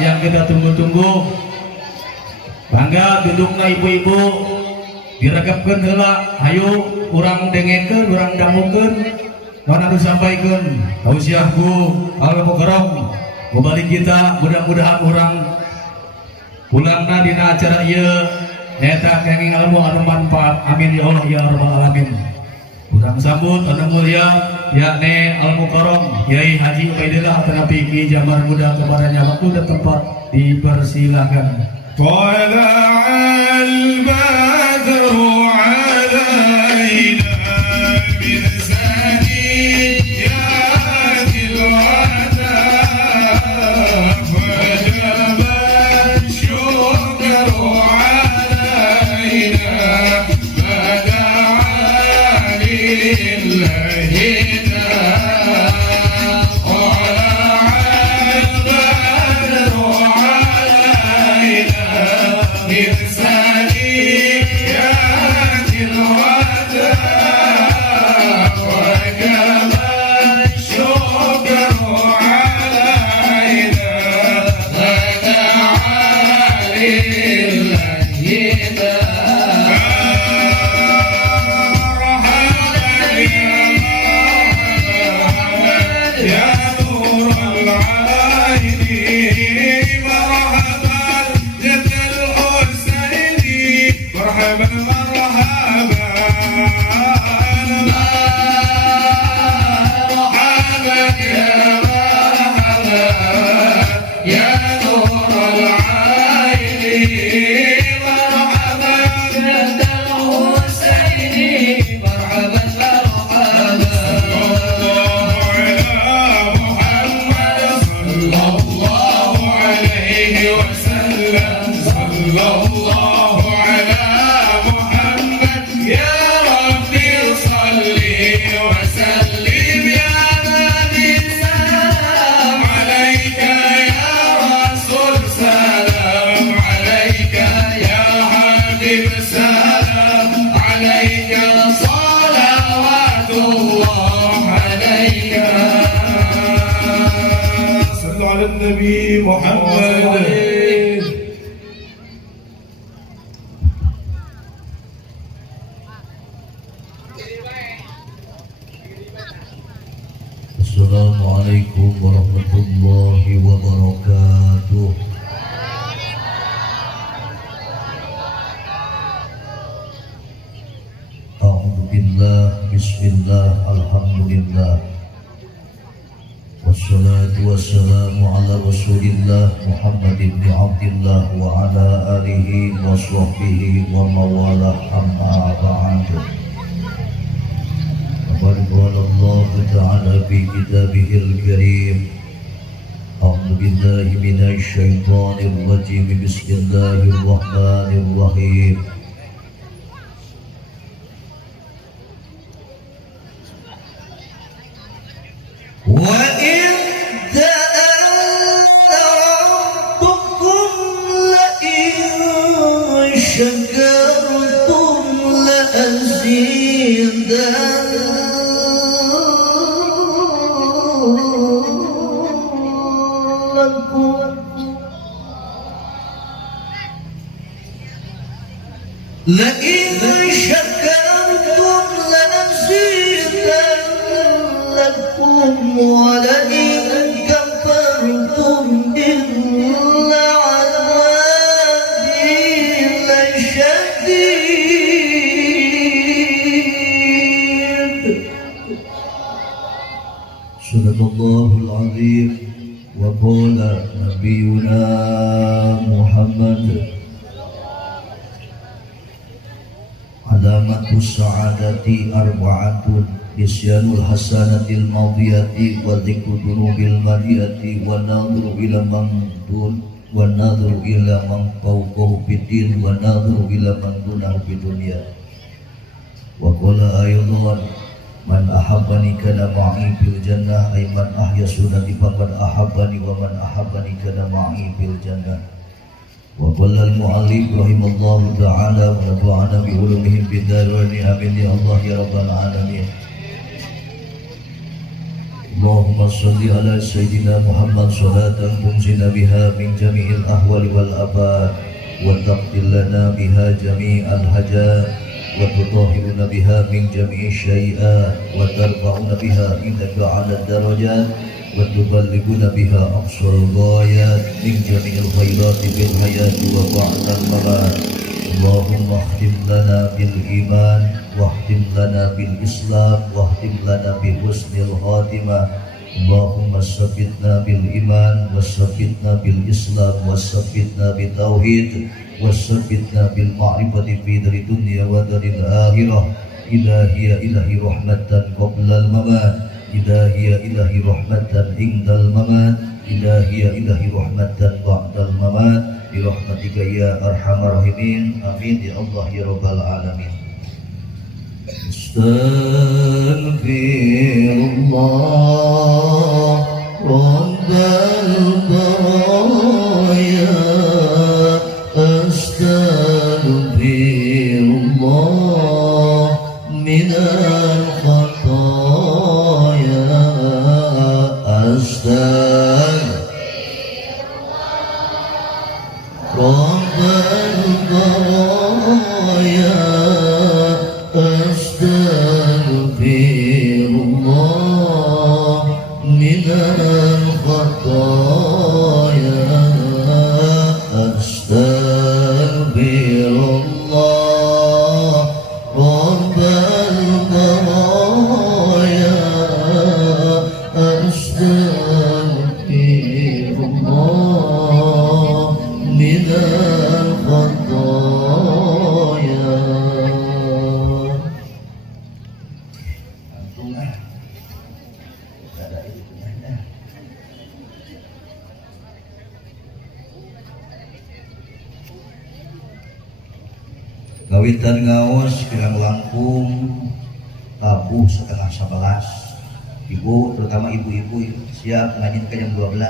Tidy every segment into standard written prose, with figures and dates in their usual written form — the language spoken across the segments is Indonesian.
yang kita tunggu-tunggu. Bangga dudukna ibu-ibu diregepkeun heula, hayu urang dengekeun, urang dangukeun, mana disampaikeun tausiahku al-mukarram. Kembali kita mudah-mudahan urang pulangna dina acara ieu eta kenging ilmu anu manfaat. Amin ya Allah ya rabbal alamin. Urang sambut anu mulia yakni al-mukarram Yai Haji Ubaidillah Tanapi Ki Jamar Muda kepadanya waktu dan tempat dipersilakan. طلع البدر علينا من ثنيات الوداع وجب الشكر علينا فدعا لله النبي محمد. Assalamualaikum warahmatullahi wabarakatuh. A'udzu billah, bismillah, alhamdulillah. Wassalatu wassalamu ala Rasulillah Muhammad ibn Abdillah wa ala alihi wa sahbihi wa mawalah, amma ba'du. Qad qala Allah ta'ala fi kitabihil karim. A'udzu billahi minasy syaithanir rajim. Bismillahirrahmanirrahim. لئن شكرتم لأزيدنكم ولئن كفرتم إن عذابي لشديد. صدق الله العظيم. وقال نبينا محمد alamatus sa'adati arba'atun isyanul hasanatil madiyati wa dzikru dunubil madiyati wa nadhuru ila man dun wa nadhuru ila man fawqahu bidin wa nadhuru ila man dunahu bidunya. Wa qala aydan man ahabbani kana ma'i fil jannah ay man ahya sunnati faqad ahabbani wa man ahabbani kana ma'i fil jannah. Wa qala al-mu'allif rahimallahu ta'ala wa nafa'ana bi ulumihim bid-darain amin ya Allah ya rabbal alamin. اللهم صل على سيدنا محمد صلاة تنزل بها من جميع الأهوال والآفات وتقضي لنا بها جميع الحاجات وتطهرنا بها من جميع الشيئات وترفعنا بها عندك على الدرجات وتبلغنا بها أقصى الغايات من جميع الخيرات في الحياة وبعد الممات. اللهم اختم لنا بالإيمان واختم لنا بالإسلام واختم لنا بحسن الخاتمة. اللهم ثبتنا بالإيمان وثبتنا بالإسلام وثبتنا بالتوحيد وثبتنا بالمعرفة في دار الدنيا ودار الآخرة. إلهي إلهي رحمة قبل الممات، إلهي إلهي رحمة عند الممات، إلهي إلهي رحمة بعد الممات برحمتك يا أرحم الراحمين. آمين يا الله يا رب العالمين. Astaghfirullah Rabbal baraya, astaghfirullah minal khataya, Rabbal baraya, astaghfirullah minal khataya, astaghfirullah rabbal baraya, astaghfirullah minal khataya. Gawitan ngaos kirang langkung tabuh setengah 11. Ibu, terutama ibu-ibu siap ngajin ke jam 12.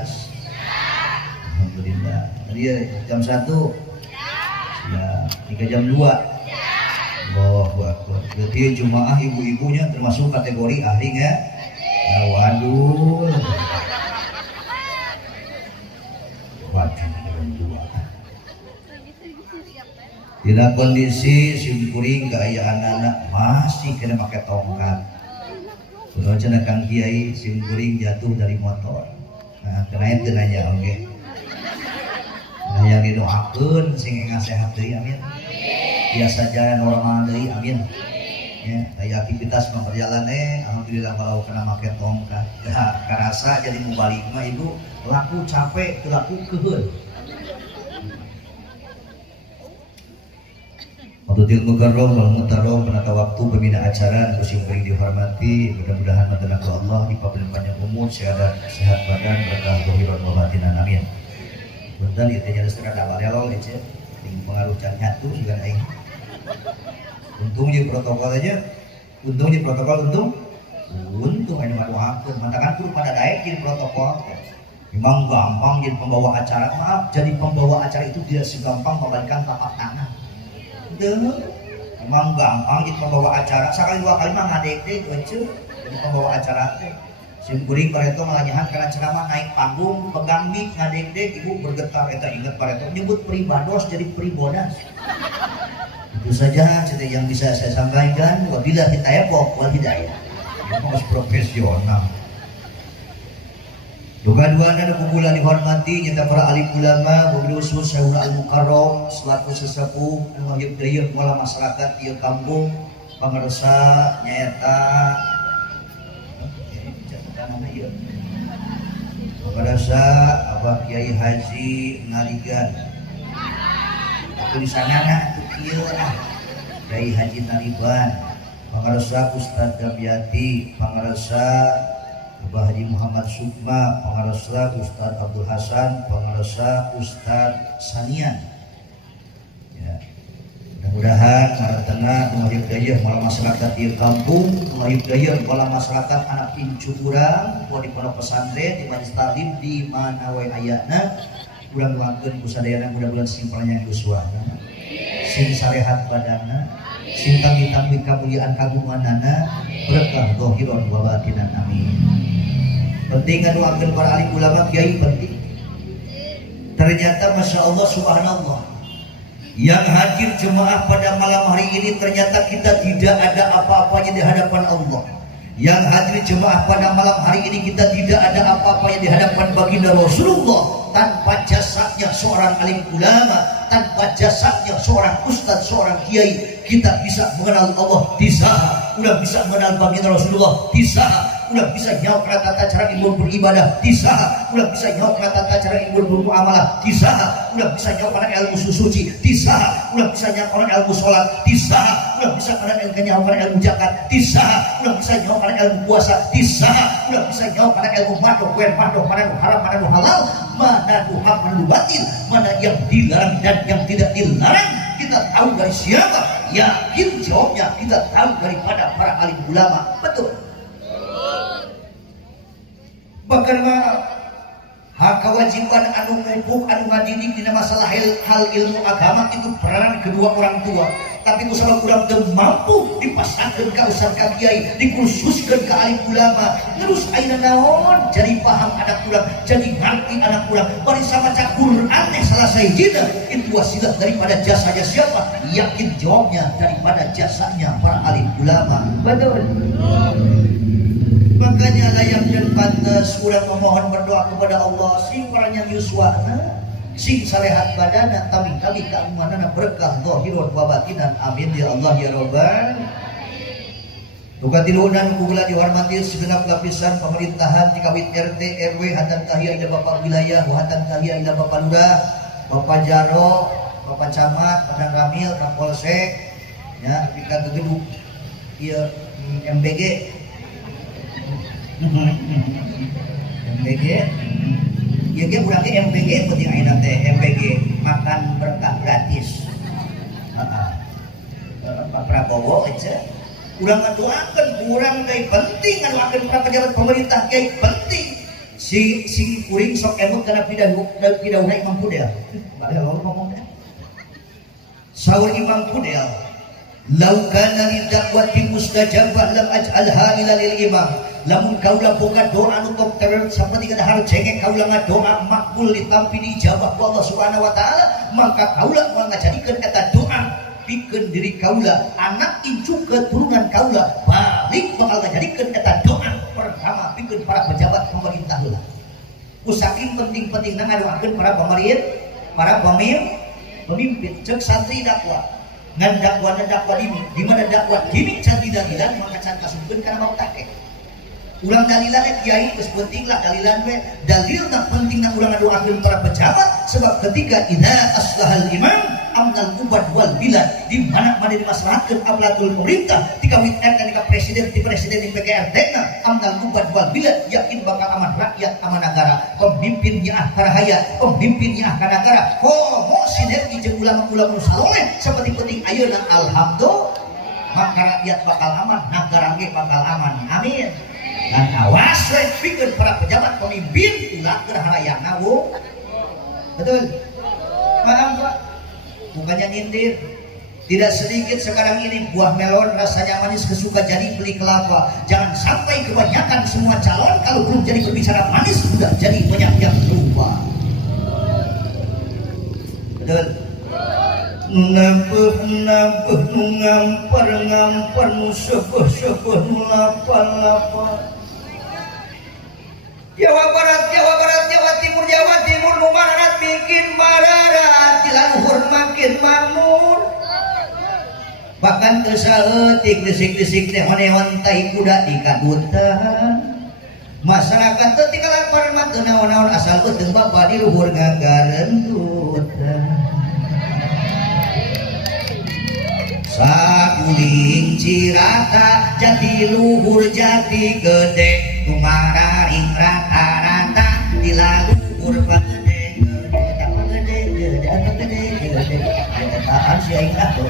Alhamdulillah. Tadi ya jam 1 siap, hingga jam 2. Allahu Akbar. Berarti jemaah ibu-ibunya termasuk kategori ahli ya? Ya waduh. Waduh, jam 2. Tidak kondisi simkuring gaya anak-anak masih kena pakai tongkat. Kalau cina Kang Kiai simkuring jatuh dari motor. Nah, kena itu nanya oke. Nah, yang didoakan sing ngasehat deui amin. Biasa jalan normal deui amin. Ya, kayak aktivitas memperjalannya alhamdulillah kalau kena pakai tongkat. Nah, karasa jadi mubalik mah ibu laku capek, laku keheun. Waktu mukarram wal mutarram penata waktu pembina acara musim kering dihormati, mudah-mudahan mantan Allah diberi panjang umur, sehat badan, berkah zahiran wa batinan amin. Betul itu jadi setengah dawarelo aja, ini pengaruh jatuh juga aing. Untung di protokol aja, untung hanya maduhakeun, mantakan kudu pada daek di protokol. Memang gampang jadi pembawa acara, maaf jadi pembawa acara itu tidak segampang membalikan tapak tangan. Emang gampang jadi pembawa acara, sekali dua kali mah ngadek-dek jadi pembawa acara teh. Simkuring pareto ngalanyahan karena ceramah naik panggung, pegang mic ngadek-dek, ibu bergetar eta ingat pareto nyebut pribados jadi pribodas. Itu saja cerita yang bisa saya sampaikan. Wabillahi taufiq wal hidayah. Harus profesional. Duga-dugaan dan kumpulan dihormati nyata para alim ulama, wabil khusus Syaikhul Al-Mukarram selaku sesepuh anu dayeuh pola masyarakat ieu kampung pangarsa nyaeta pangarsa Abah Kiai Haji Narigan. Tulisanana atuh kieu Kiai Haji Nariban, pangarsa Ustaz Dabiati, pangarsa Abah Haji Muhammad Sukma, pangarsa Ustaz Abdul Hasan, pangarsa Ustaz Sanian. Ya. Mudah-mudahan maratana mahib dayeuh malah masyarakat di kampung, mahib dayeuh malah masyarakat anak pincu urang, di pondok pesantren, di majelis taklim di mana wae ayana, urang nuangkeun kusadayana mudah-mudahan simpelnya yuswana. Sing sarehat badanna, sing tanggi-tanggi kamuliaan kagumanana, berkah zahiran wa batinan amin. Penting ngadoakeun para alim ulama kiai penting. Ternyata Masya Allah Subhanallah, yang hadir jemaah pada malam hari ini ternyata kita tidak ada apa-apanya di hadapan Allah. Yang hadir jemaah pada malam hari ini kita tidak ada apa-apanya di hadapan baginda Rasulullah. Tanpa jasanya seorang alim ulama, tanpa jasanya seorang ustadz, seorang kiai, kita bisa mengenal Allah di saha, udah bisa mengenal baginda Rasulullah di saha, udah bisa nyawa tata cara ilmu beribadah di saha, udah bisa nyawa tata cara ilmu bermuamalah di saha, udah bisa nyawa ilmu suci di saha, udah bisa nyawa ilmu sholat di saha, udah bisa nyawa ilmu zakat di saha, udah bisa nyawa ilmu puasa di saha, udah bisa nyawa ilmu madoh mana haram mana halal, mana hak mana batil, mana yang dilarang dan yang tidak dilarang. Kita tahu dari siapa? Yakin jawabnya kita tahu daripada para alim ulama. Betul. Bahkan hak kewajiban anu ngupuk anu ngadidik dina masalah hal ilmu agama itu peranan kedua orang tua. Tapi ku sabab urang teu mampu dipasangkeun ka ustaz ka kiai, dikhususkeun ka alim ulama. Terus ayeuna naon jadi paham anak urang, jadi ngerti anak urang. Bari samaca Quran teh salah sahijina itu wasilah daripada jasanya siapa? Yakin jawabnya daripada jasanya para alim ulama. Betul. Makanya layak dan pantas urang memohon berdoa kepada Allah sing paranya yuswana, sing salehat badana, kami keamanana berkah zahirun wa batinan. Amin ya Allah ya Rabbal. Tukatilunan kugula dihormati segenap lapisan pemerintahan dikawit RT RW hatan kahia ila Bapak wilayah, hatan kahia ila Bapak Lurah, Bapak Jaro, Bapak Camat, Padang Ramil, Kapolsek, ya, pika gegeduk ieu MBG. MBG ya dia kurang MBG penting ayeuna teh MBG makan berkah gratis. Pak Prabowo aja urang ngadoakeun urang teh penting ngadoakeun para pejabat pemerintah kiai penting. Si kuring sok emut kana pidahuna Imam Pudel. Bade lalu ngomong teh. Saur Imam Pudel, "Lau kana li da'wati mustajabah lam aj'alha ila lil imam." Lamun kaulah boga doa nu komter saperti kadahar cengeng kaulah ngadoa makbul ditampi dijabah ku Allah Subhanahu wa taala, maka kaulah moal ngajadikeun eta doa pikeun diri kaulah, anak incu keturunan kaulah balik bakal ngajadikeun eta doa pertama pikeun para pejabat pemerintah heula. Usakin penting-pentingna ngadoakeun para pemimpin cek santri dakwah ngan dakwah di mana dakwah gimik can didalilan maka can kasungkeun kana mau take. Ulang dalilan kiai geus penting lah dalilan we. Dalilna pentingna urang ngadoakeun para pejabat sebab ketika idza aslahal imam amnal ubad wal bilad di mana dimaslahatkeun amlatul pemerintah dikawit RT ka presiden di PGRT-na amnal ubad wal bilad yakin bakal aman rakyat aman negara. Pemimpin nyaah karahaya, pemimpin nyaah ka negara. Homo sinergi jeung ulama-ulama saleh seperti penting ayeuna alhamdulillah maka rakyat bakal aman, negara ge bakal aman. Amin. Dan awas we pikeun para pejabat pemimpin ulah keur harayang ngawu. Betul? Paham Pak? Bukannya nyindir. Tidak sedikit sekarang ini buah melon rasanya manis kesuka jadi beli kelapa. Jangan sampai kebanyakan semua calon kalau belum jadi berbicara manis sudah jadi banyak yang lupa. Betul? Nampeh nu ngampar nu sepuh nu lapar. Jawa Barat, Jawa Timur nu mararat bikin mararat, dilaluhur makin makmur. Bahkan tersaeutik desik-desik teh honeon tai kuda di kadutan. Masyarakat teh tinggal lapar mah teu naon-naon asal teu bapa di luhur ngagarendutan. Sakuling Cirata jati luhur jati gede kumararing rata-rata di luhur pagede gede tahan si aing atuh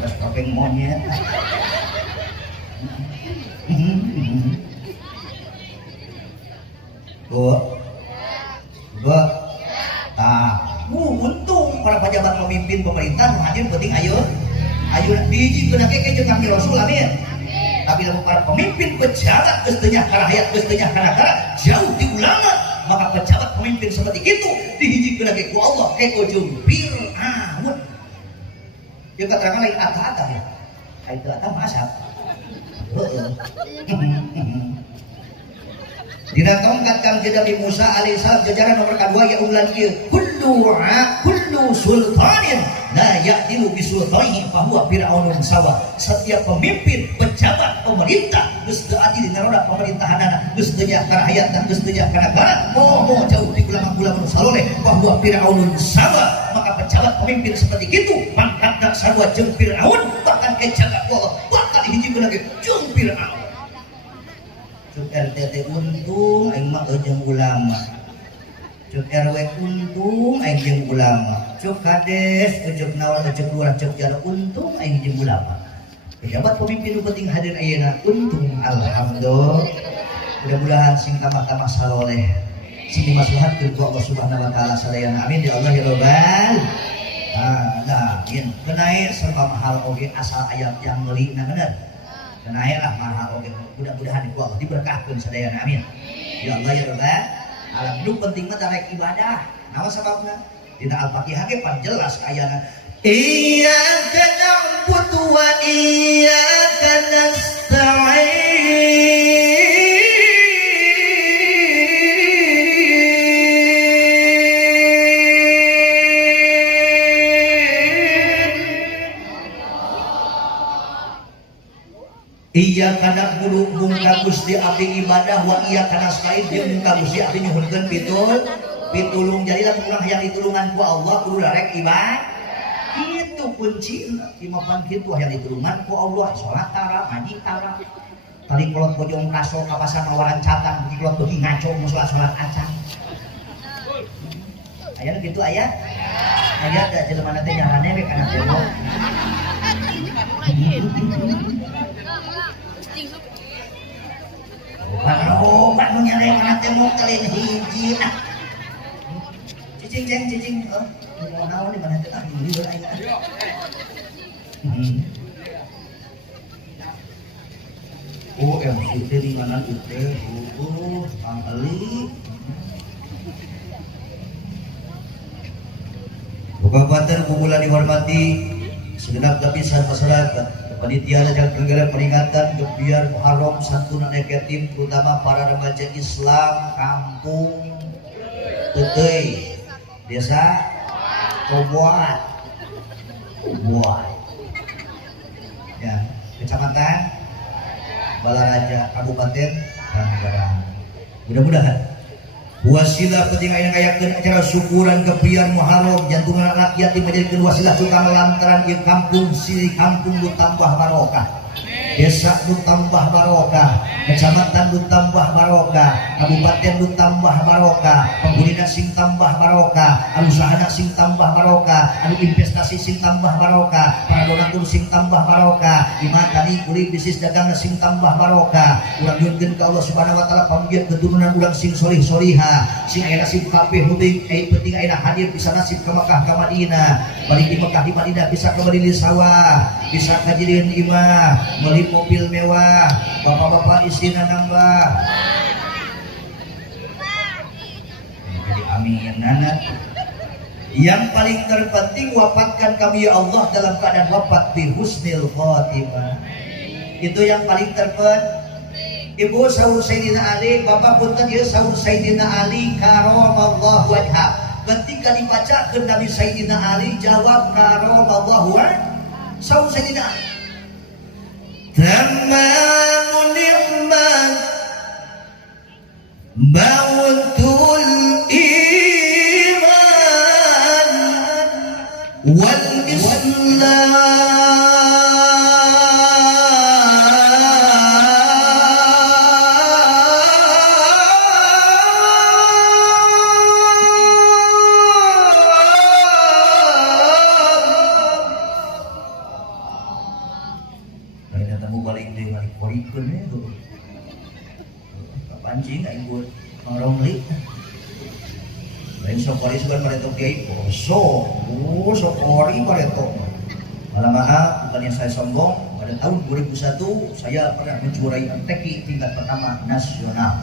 terus topeng monyet untung para pejabat pemimpin pemerintah hadir penting ayo diizinkeun ke jeung kami Rasul. Amin. tapi lamun para pemimpin pejabat geus teu nya karahayat geus teu nya kana jauh di ulama, maka pejabat pemimpin seperti itu dihijikeun ge ku Allah keko jeung Fir'aun. Dia katakan lain ata-ata ya. Itu ata masak. Heeh. Dina tongkat kang Nabi Musa alaihissalam jajaran nomor kedua ya ulan ieu kullu sultanin la ya'dilu bi sultanihi fa huwa fir'aunun sawa. Setiap pemimpin, pejabat, pemerintah geus teu adil dina roda pemerintahanna, geus teu nya karahayatan, geus teu nya kana moho jauh di ulama-ulama nu saleh fa huwa fir'aunun sawa. Maka pejabat pemimpin seperti itu pangkatna sarua jeung Fir'aun, bahkan kejaga Allah bakal dihijikeun lagi jeung Fir'aun. Cuk RT untung aing mah jeung ulama. Cuk RW untung aing jeung ulama. Cuk kades cuk naon cuk lurah cuk jara untung aing jeung ulama. Pejabat pemimpin nu penting hadir ayeuna untung alhamdulillah. Mudah-mudahan sing tambah-tambah saloleh. Sing dimaslahatkeun ku Allah Subhanahu wa taala sadayana. Amin ya Allah ya Rabbal. Nah, yen kenae serba mahal oge asal aya yang ngeulina bener. Kenae lah mahal oge. Mudah-mudahan ku Allah diberkahkeun sadayana. Amin. Ya Allah ya Rabbal. Alam nu penting mah tarek ibadah. Naon sababna? Dina Al-Fatihah ge pan jelas ayana. Iyyaka na'budu wa iyyaka nasta'in. Iya kana guru mungka Gusti abdi ibadah wa iya kana nasta'in jeung mungka Gusti abdi nyuhunkeun pitulung. Jadi lamun urang hayang ditulungan ku Allah kudu rek ibadah. Itu kuncina. Imapan kitu hayang ditulungan ku Allah, salat tara, ngaji tara. Tali kolot bojong kaso kapasan mawaran catan, kolot beuki ngaco musala salat acan. Aya nu kitu aya? Aya da jelema teh nyarane we kana tembok. Obat nu nyare kana tembok telin hiji. Cicing mau naon di mana teh ah ini bae aing. Oh MC teh di mana teh? Kang Ali. Bapak-bapak kumpulan dihormati segenap lapisan masyarakat, panitia dan kegiatan peringatan Gebiar Muharram Santunan Yatim, terutama para remaja Islam kampung Tetei, desa Tobuat, ya, kecamatan Balaraja, Kabupaten Tangerang. Mudah-mudahan wasilah penting ayang-ayangkeun acara syukuran Gebiar Muharram jantungan anak yatim menjadikan wasilah tukang lantaran ieu kampung si kampung nu tambah barokah, desa nu tambah barokah, kecamatan nu tambah barokah, kabupaten nu tambah barokah, penghunina sing tambah barokah, anu usahana sing tambah barokah, anu investasi sing tambah barokah, para donatur sing tambah barokah, imah tani kulit bisnis dagang sing tambah barokah. Urang nyuhunkeun ka Allah Subhanahu wa taala panggiat keturunan urang sing solih-soliha, sing aya nasib kabeh penting aya hadir bisa nasib ke Mekah ke Madinah, balik di Mekah di Madinah bisa ke Madinah sawah, bisa kajirin imah, beli mobil mewah, bapak-bapak istrina nambah. Jadi amin nana. Yang paling terpenting wafatkan kami ya Allah dalam keadaan wafat bi husnil khotimah. Itu yang paling terpenting. Ibu sahur Sayyidina Ali, bapak punten ieu sahur Sayyidina Ali karamallahu wajha. Ketika dibacakeun Nabi Sayyidina Ali jawab karamallahu wajha. Sahur Sayyidina Ali. Tamamun ni'mat bautul iman wal islam. Pancing aing buat ngorong li. Lain sokori sugan paretok kiai poso. Sokori paretok. Mohon maaf, bukannya saya sombong. Pada tahun 2001 saya pernah menjuarai MTQ tingkat pertama nasional.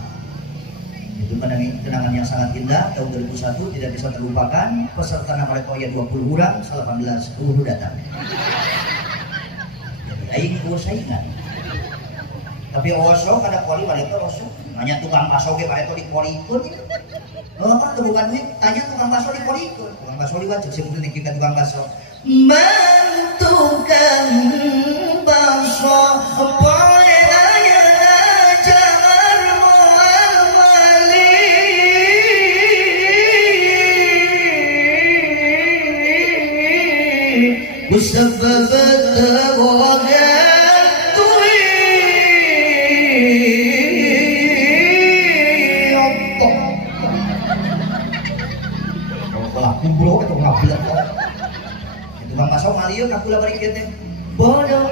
Itu kenangan yang sangat indah. Tahun 2001 tidak bisa terlupakan. Peserta nama Koya 20 orang, 18 guru datang. Jadi aing ku saingan. Tapi osok ada poli pada itu osok. Nanya tukang bakso ge pada itu dipolikeun. Apa tuh bukan duit? Tanya tukang bakso dipolikeun. Tukang bakso liwat cek sebutun iki ka tukang bakso. Man tukang bakso poe aya jamar moal wali. Musabbabat tawaga bro itu ngabilat itu bang pasau malio kakula bari kieu teh bodoh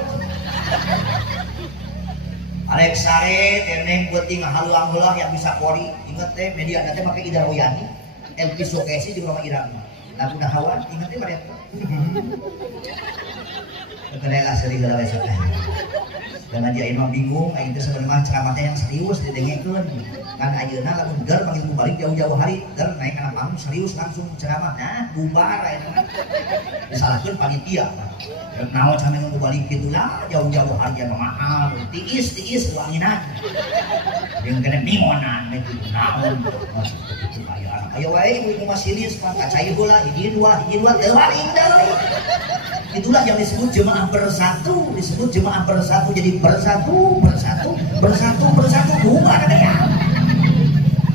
arek sare teneng beuting ngahaluang-heulah yang bisa pori inget teh media teh make Ida Royani Elvi Sukesi jeung Roma Irama lagu Dahawan inget teh mereka kedengar serigala we sakeh dan aja imam bingung aing teh sebenarnya ceramahnya yang serius didengekeun kan ayeuna lamun ger panggil ku balik jauh-jauh hari ger naik kana panggung serius langsung ceramah nah bubar eta disalahkeun panitia rek naon sampeyan ku balik kitu lah jauh-jauh hari jan mahal tiis wanginan jeung kena mimonan kitu naon ayo wae ibu masilis mah kacai heula hiji dua teu waring deui. Itulah yang disebut jemaah bersatu, jadi bersatu bubar ya.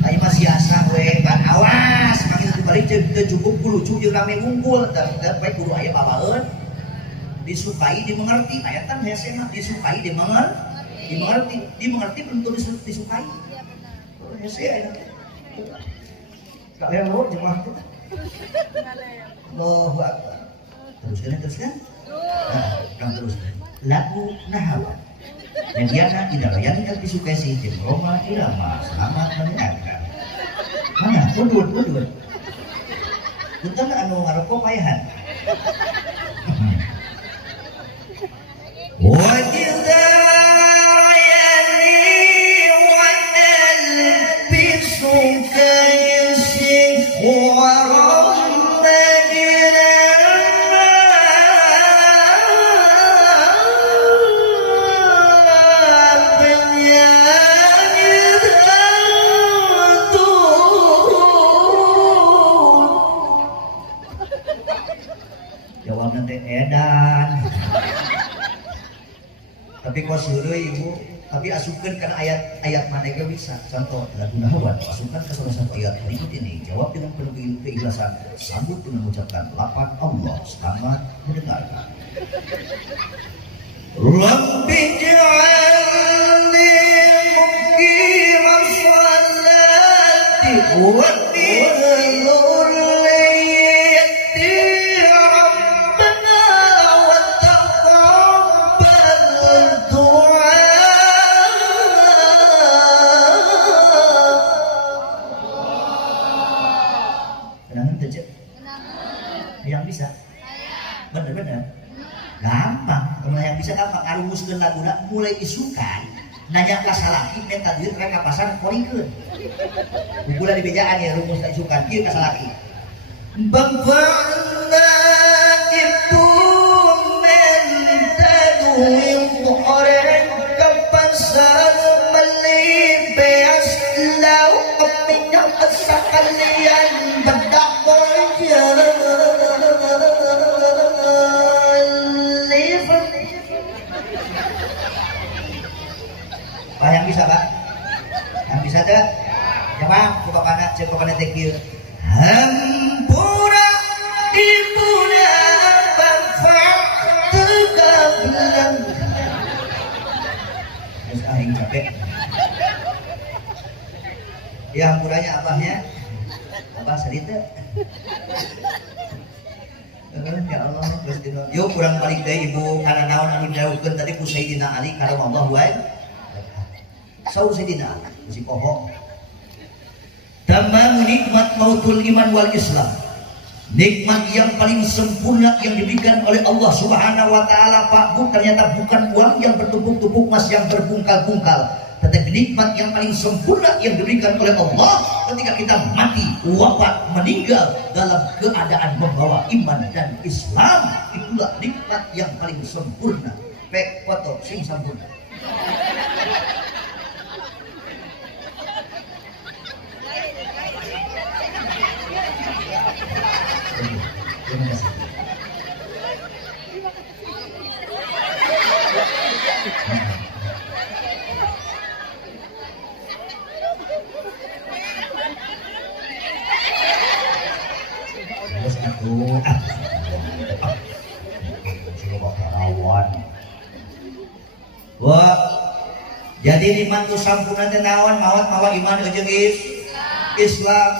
Tapi masih asa we kan awas, makin dibalik teu cukup lucu jeung rame ngumpul, teu bae kudu aya babaeun. Disukai dimengerti, aya kan hese mah disukai dimengerti belum tentu disukai. Hese aya. Kalian lo jemaah itu. Allahu Akbar. Teruskan. Nah, terus. Lagu Nahawa. Mediana tidak yang disukai si jeung Roma Irama selamat mendengarkan. Mana? Mundur. Punten anu ngarepok payahan. Wajida rayani wa albisu kaisi wa edan. Tapi kau suruh ibu, tapi asukan kan ayat mana yang bisa. Contoh lagu Nahawan, asukan ke salah satu ayat berikut ini. Jawab dengan penuh keikhlasan, sambut dengan mengucapkan lapan Allah, selamat mendengarkan. Rabbi ja'alni muqimas salati wa yang bisa bener-bener gampang kalau yang bisa gampang ngarumuskeun laguna mulai isukan nanya ka salaki minta duit rek ka pasar korikeun bukula di bejaan ya rumus isukan ieu ka salaki bapana ibu minta duit orek ka pasar beli beas lau minyak sekalian berdakwah Pak yang bisa Pak? Yang bisa tuh? Ya Pak, coba kana thank you. Hampura ibuna bapak tegablan. Terus aing capek. Ya hampuranya abahnya. Abah cerita. Ya Allah, yuk kurang balik deh ibu karena naon anu didawuhkeun tadi ku Sayyidina Ali karamallahu wajhahu. Saur Sayyidina Ali si pohon. Tamam nikmat mautul iman wal Islam. Nikmat yang paling sempurna yang diberikan oleh Allah Subhanahu wa taala, Pak Bu, ternyata bukan uang yang bertumpuk-tumpuk, mas yang berbungkal-bungkal. Tetapi nikmat yang paling sempurna yang diberikan oleh Allah ketika kita mati, wafat, meninggal dalam keadaan membawa iman dan Islam. Itulah nikmat yang paling sempurna. Pek foto sing sempurna. Terima kasih. Terus aku wah, jadi nikmat tu sampurna teh naon mawa iman jeung Islam.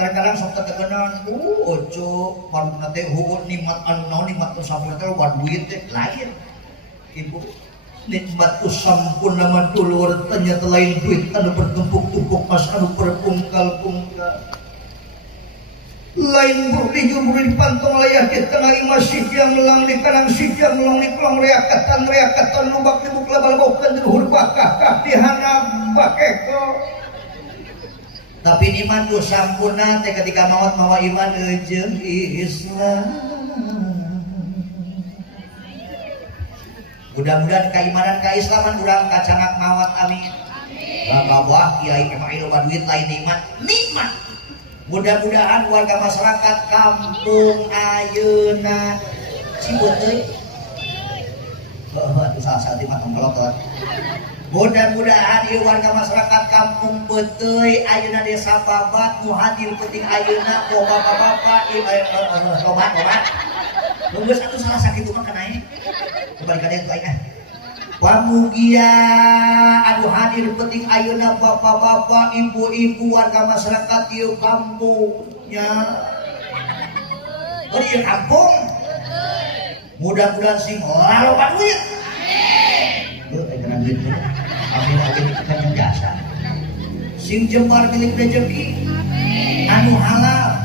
Kadang-kadang sok tetekenan, ojo paruna teh heueuh nikmat anu naon nikmat tu sampurna teh loba duit teh lain. Ibu, nikmat tu sampurna mah dulur ternyata lain duit anu bertumpuk-tumpuk mas anu berpungkal-pungkal. Lain budi jumuri dipantong layar di tengah masjid yang melang di kanan sih yang melang di pulang reakatan lubak di bukla balbokan di luhur bakah di hanap bakeko. Tapi iman tu sampurna teh ketika mawa iman jeung Islam. Mudah-mudahan keimanan keislaman urang kacangak mawat amin. Bapak buah kiai emang loba duit lain nikmat. Mudah-mudahan warga masyarakat kampung ayeuna Cibuteuy itu salah satu mah tongkolotot. Mudah-mudahan ieu warga masyarakat kampung Beteuy ayeuna desa Babat nu hadir penting ayeuna ku bapak-bapak tobat nunggu satu salah sakitu mah kana kembali ka dieu ayeuna pamugia anu hadir penting ayeuna bapak-bapak ibu-ibu warga masyarakat ieu kampungnya ieu kampung mudah-mudahan sing loba duit amin amin kan jasa sing jembar milik rezeki anu halal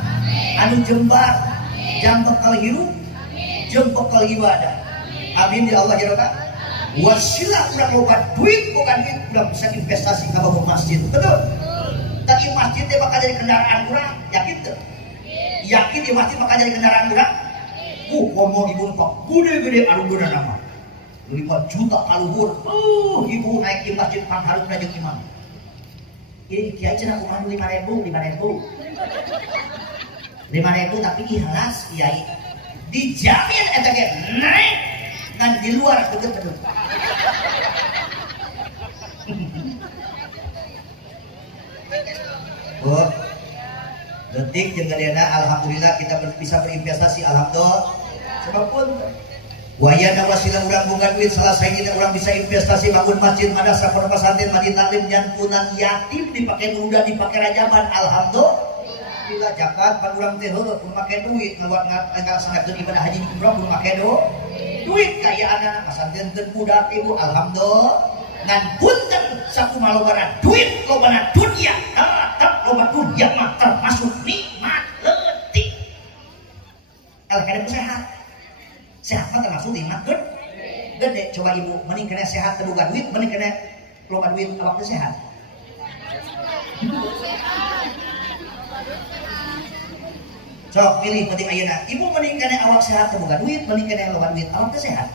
anu jembar jang bekal hirup jeung bekal ibadah amin ya Allah ya Rabbal wasilah urang loba duit bukan duit urang bisa investasi ka bangun masjid betul tapi masjid teh bakal jadi kendaraan urang yakin teu yakin di masjid bakal jadi kendaraan urang ngomong ibu pak gede-gede anu geuna nama 5 juta kaluhur ibu naik di masjid pangharupna jeung imam ini kiai cenah kumaha 5.000 tapi ikhlas kiai dijamin eta ge naik dan di luar deket. Oh, detik jeung gadena alhamdulillah kita bisa berinvestasi alhamdulillah. Sebabpun wayana wasilah urang boga duit salah saeugeuna urang bisa investasi bangun masjid madrasah pondok pesantren madi taklim jantunan yatim dipake muda dipake rajaban alhamdulillah. Bila zakat pan urang teh heueuh kudu make duit ngalaksanakeun ibadah haji di umrah kudu make duit kayaanana pasantren teu budak ibu alhamdulillah ngan punten sakumaha lobana duit lobana dunia tetep loba dunia mah termasuk nikmat leutik alhamdulillah sehat mah termasuk nikmat gede coba ibu mending kena sehat teu boga duit mending kena loba duit awak teu sehat sok pilih penting ayeuna ibu mending kena awak sehat teu boga duit mending kena loba duit awak teu sehat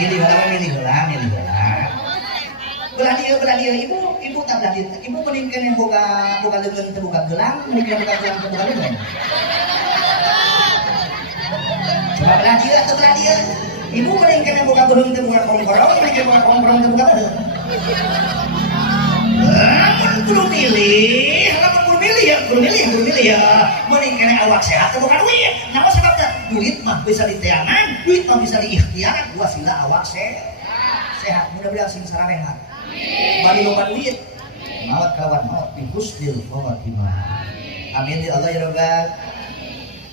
milih heula belah dia ibu tak belah dia ibu mending kena boga leungeun teu boga gelang mending kena boga gelang teu boga leungeun coba belah dia ibu mending kena boga beheung teu boga kongkorong mending kena boga kongkorong teu boga beheung lamun kudu milih ya mending kena awak sehat teu boga duit namun sebabna duit mah bisa diteangan duit mah bisa diikhtiaran wasilah awak sehat mudah-mudahan sing sararehat bari loba duit maot kawan maot bi husnil khatimah amin ya Allah ya Rabbal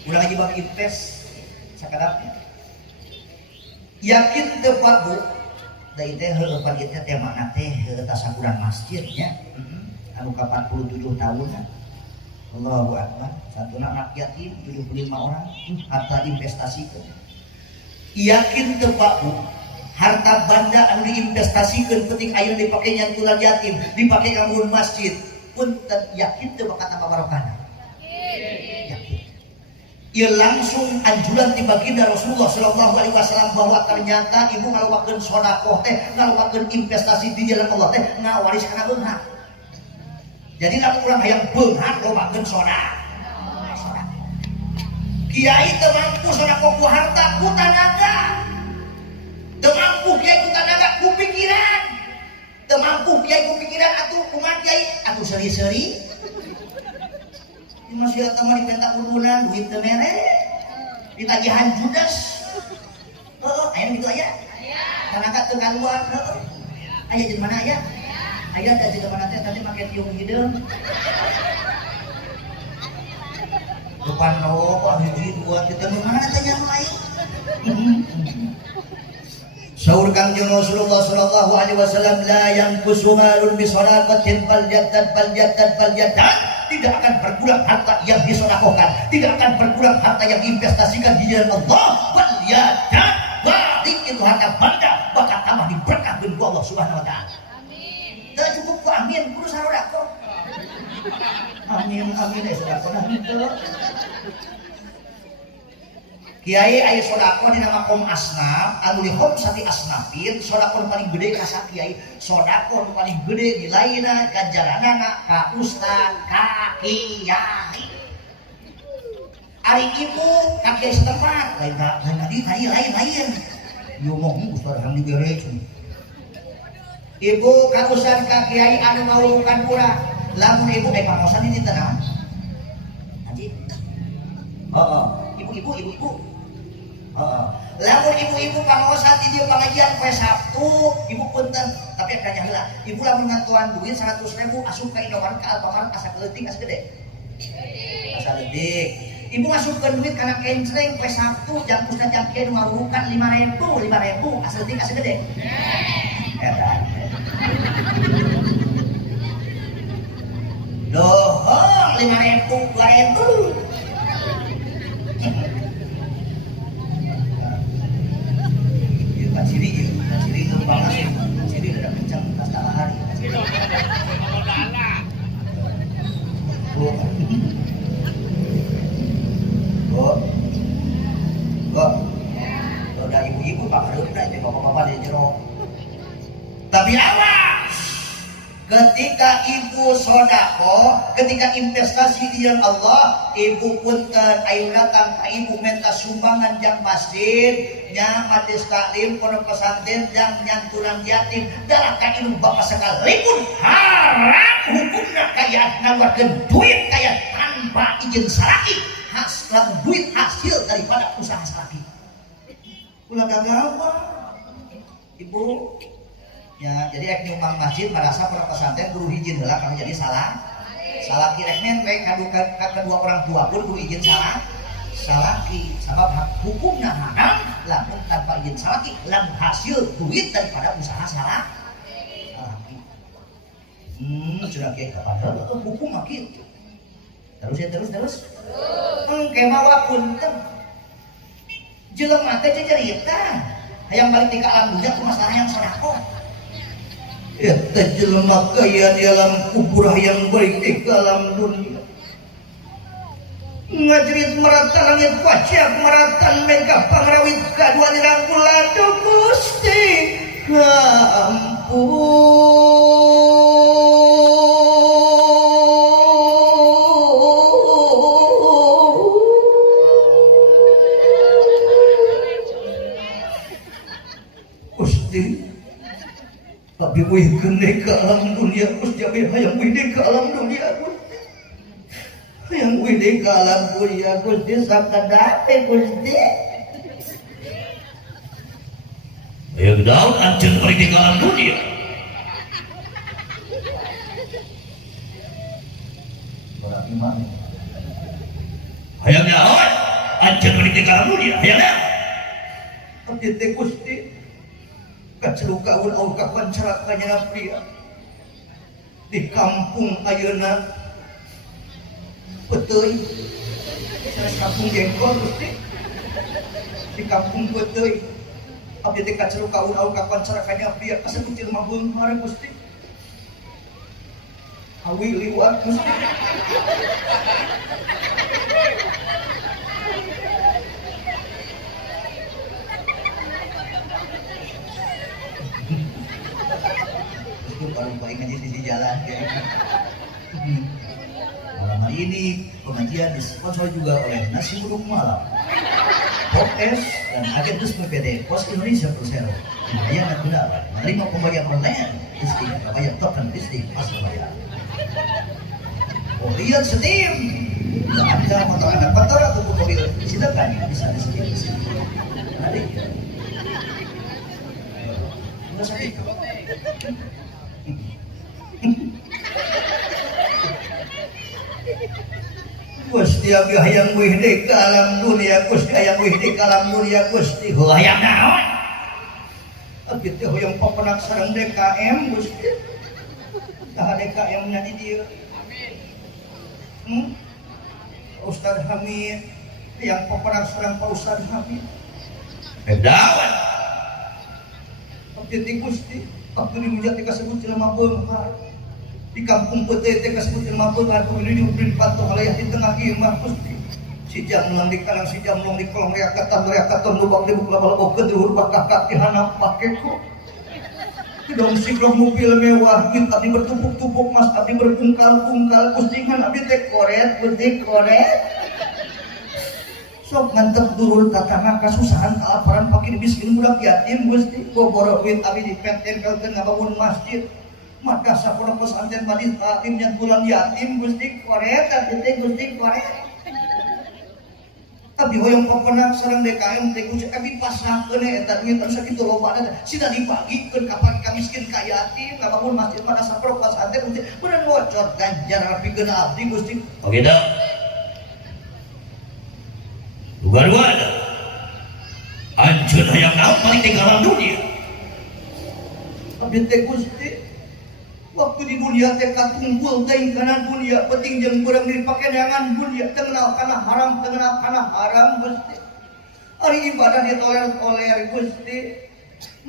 ulah aja bab invest sakadapnya yakin teu Pak Bu da ieu teh heueuh pan ieu teh temana teh heueuh tasakuran masjidnya anu ka 47 tahun Allahu Akbar. Satu anak yatim 75 orang harta investasikan. Yakin teu Pak Bu, harta banda anu diinvestasikan penting ayeuna dipake nyantulan yatim, dipake kanggo masjid. Punten yakin teu bakal tambah barokahna? Yakin. Ia langsung anjuran ti baginda Rasulullah sallallahu alaihi wasallam bahwa ternyata ibu ngalawakeun sedekah teh, ngalawakeun investasi di jalan Allah teh ngawaris kana beunghar. Jadi lamun urang hayang beunghar lobakeun sedekah. Kiai teu mampu sedekah ku harta ku tanaga. Teu mampu kiai ku tanaga ku pikiran. Teu mampu kiai ku pikiran atuh kumaha kiai? Atuh seuri-seuri. Masih atama dipentak urunan duit teu mere. Ditagihan judes. Heeh, aya gitu aya. Tanaga teu kaluar, heeh. Aya jeung mana aya? Aya da jeung mana teh tadi make tiung hideung. Depan rokok hiji dua kita mana tanya lain. Saur Kangjeng Rasulullah sallallahu alaihi wasallam la yanqusu malun bi sadaqatin bal yadan tidak akan berkurang harta yang disedekahkan, tidak akan berkurang harta yang diinvestasikan di jalan Allah. Bal yadan balik itu harta banda bakal tambah diberkahkeun ku Allah Subhanahu wa taala. Amin. Teu cukup ku amin kudu sarodaqah. Amin sedekah henteu. Kiai aya sedekah dina makom asnaf, anu di khomsati asnafin, sedekah paling gede ka sa kiai, sedekah paling gede nilaina ganjaranana ka ustad, ka kiai. Ari ibu ka kiai setempat, lain tadi lain. Yo ngomong ustad ham digerek. Ibu ka ustad ka kiai anu ngawurukan urang. Lamun ibu pangosan ini tenang. Haji. Ibu. Lamun ibu pangosan di dieu pengajian poe Sabtu, ibu punten, tapi kanya heula. Ibu lamun ngantuan duit 100.000 asup ka Indomaret ka Alfamart asa leutik asa gede. Asa leutik. Ibu masukkeun duit kana kencreng poe Sabtu jam ustad jam kieu ngarurukan 5.000 asa leutik asa gede. Eta. Dohong 5.000, 2.000. Pak Ciri itu banget. Pak Ciri udah kencang pas hari. Udah ibu-ibu Pak Harun itu bapak-bapak di jero. Tapi awas. Ketika ibu sodako, ketika investasi di jalan Allah, ibu punten ayo datang ke ibu minta sumbangan jang masjid, nya majelis taklim, pondok pesantren, jang nyanturan yatim, dalam kainu bapak sekalipun haram hukumnya kaya ngaluarkeun duit kaya tanpa izin saraki, hasil duit hasil daripada usaha saraki. Ulah gagapa, ibu. Ya, jadi rek nyumbang masjid merasa pondok pesantren guru izin heula kami jadi salah kirek men rek kedua orang tua pun guru izin salaki sabab hukumna haram lamun tanpa izin salaki lamun hasil duit daripada usaha salaki. Sudah kayak kapan hukum mah kitu. Terus. Engke mawa punten. Jelema teh cerita hayang balik di alam dunia ku masalah yang sedekah. Eta jelema kaya di alam kubur yang baik di alam dunia. Ngajerit meratan langit wajah meratan mega pangrawit kadua dirangkulan Gusti Gusti tapi wih kene ke alam dunia Gusti hayang wih ke alam dunia Gusti hayang wih ke alam dunia Gusti sakadate Gusti hayang daun anjeun balik ke alam dunia orang iman hayang daun anjeun balik ke alam dunia hayang daun tapi teh Gusti kacelukaun au kapancarat kanyana pria di kampung ayeuna Peteuy. Saya kampung jengkol Gusti. Di kampung Peteuy. Abdi teh kaceru kaun-aun ka kontrakannya abdi asa kucil mabung marang Gusti. Awi liwat Gusti. Itu paling baik ngaji di jalan ya. Malam hari ini pengajian disponsor juga oleh Nasi Uduk Malam, Pop-S dan agen resmi PT Pos Indonesia Persero. Layanan Gunawan menerima pembayaran online, istri pembayaran token istri pas bayar. Kemudian setim, Anda motor Anda kotor atau mobil silakan bisa disetim di sini. Menarik ya. Enggak sakit. Gusti abi hayang wih di alam dunia, Gusti hayang wih di alam dunia, Gusti hayang naon? Abi teh hoyong pepenak sareng DKM Gusti. Tah DKM nya di dieu. Ustaz Hamid yang pepenak sareng Pak Ustaz Hamid. Dawat. Abi teh Gusti, abi dimuja teh kasebut jelema beunghar. Di kampung Peteuy teh kasebut jelema beunghar kudu diupin patuh halayah di tengah ieu mah Gusti. Si jamlang di kanan, si jamlang di kolong reakatan lubang di bukla balabok keduhur bakak di hanap pake kok. Kedong sigrong mobil mewah, minta di bertumpuk-tumpuk mas, abdi berpungkal-pungkal, Gusti ngan abdi teh koret, Gusti koret. Sok ngantep durul tatangga kasusahan kalaparan fakir miskin budak yatim Gusti. Boboro duit abdi dipeten-peten ngabangun masjid. Maka sapola pesantren badi taklimnya bulan yatim Gusti koret, abdi Gusti koret. Abdi hoyong pepenak sareng DKM teh Gusti abdi pasrahkeun eta duit anu sakitu lobana sida dibagikeun ka miskin ka yatim ngabangun masjid pada sapola pesantren Gusti bener bocor ganjar rapikeun abdi Gusti. Oke dah. Dua-dua ada. Anjeun hayang naon paling di alam dunia. Abdi teh Gusti waktu di dunia teh katunggul teh kana dunia penting jeung urang dipake neangan dunia teu kenal kana haram Gusti. Ari ibadah ditoler-toler Gusti.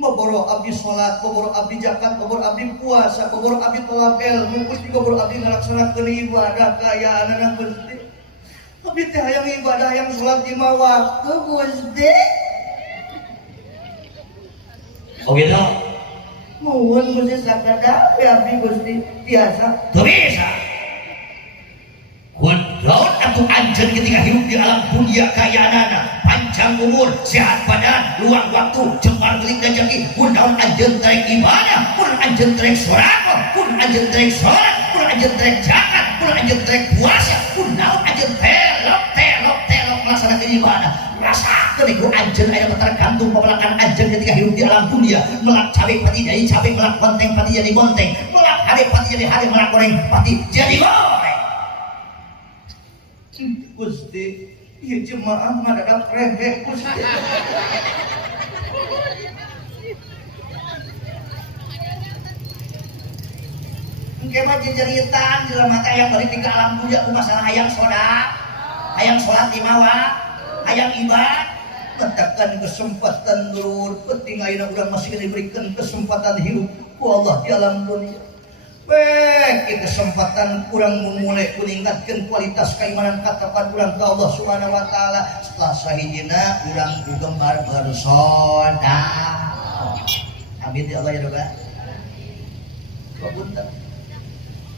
Maboro abdi salat, maboro abdi zakat, maboro abdi puasa, maboro abdi tolak ilmu, Gusti maboro abdi ngalaksanakeun ibadah kayaanana Gusti. Abdi teh hayang ibadah hayang salat di waktu Gusti. Oke dah. Mohon Gusti sakada abdi Gusti biasa. Tuh bisa. Kudaun atau anjeun ketika hidup di alam dunia kayaanana, panjang umur, sehat badan, luang waktu, jembar gelik rezeki. Kudaun anjeun terek ibadah, kun anjeun terek sedekah, kun anjeun terek salat, kun anjeun terek zakat, kun anjeun terek puasa, kudaun anjeun telok melaksanakeun ibadah. Rasakeun iku anjeun aya tergantung pemelakan anjeun ketika hidup di alam dunia. Melak cabe pati jadi cabe, melak bonteng pati jadi bonteng, melak hade pati jadi hade, melak goreng pati jadi goreng. Gusti, ieu jemaah ngadadak rehe Gusti. Engke mah jeritaan jelema teh aya balik di alam dunia ku masalah hayang soda, hayang salat di mawa, hayang ibadah. Katakan kesempatan dulur, penting ayeuna urang masih diberikan kesempatan hidup ku Allah di alam dunia. Baik, kesempatan kurang memulai meningkatkan kualitas keimanan katakan kurang ke Allah Subhanahu wa taala. Setelah sahijina kurang digembar bersoda. Amin ya Allah ya Rabbal. Punten.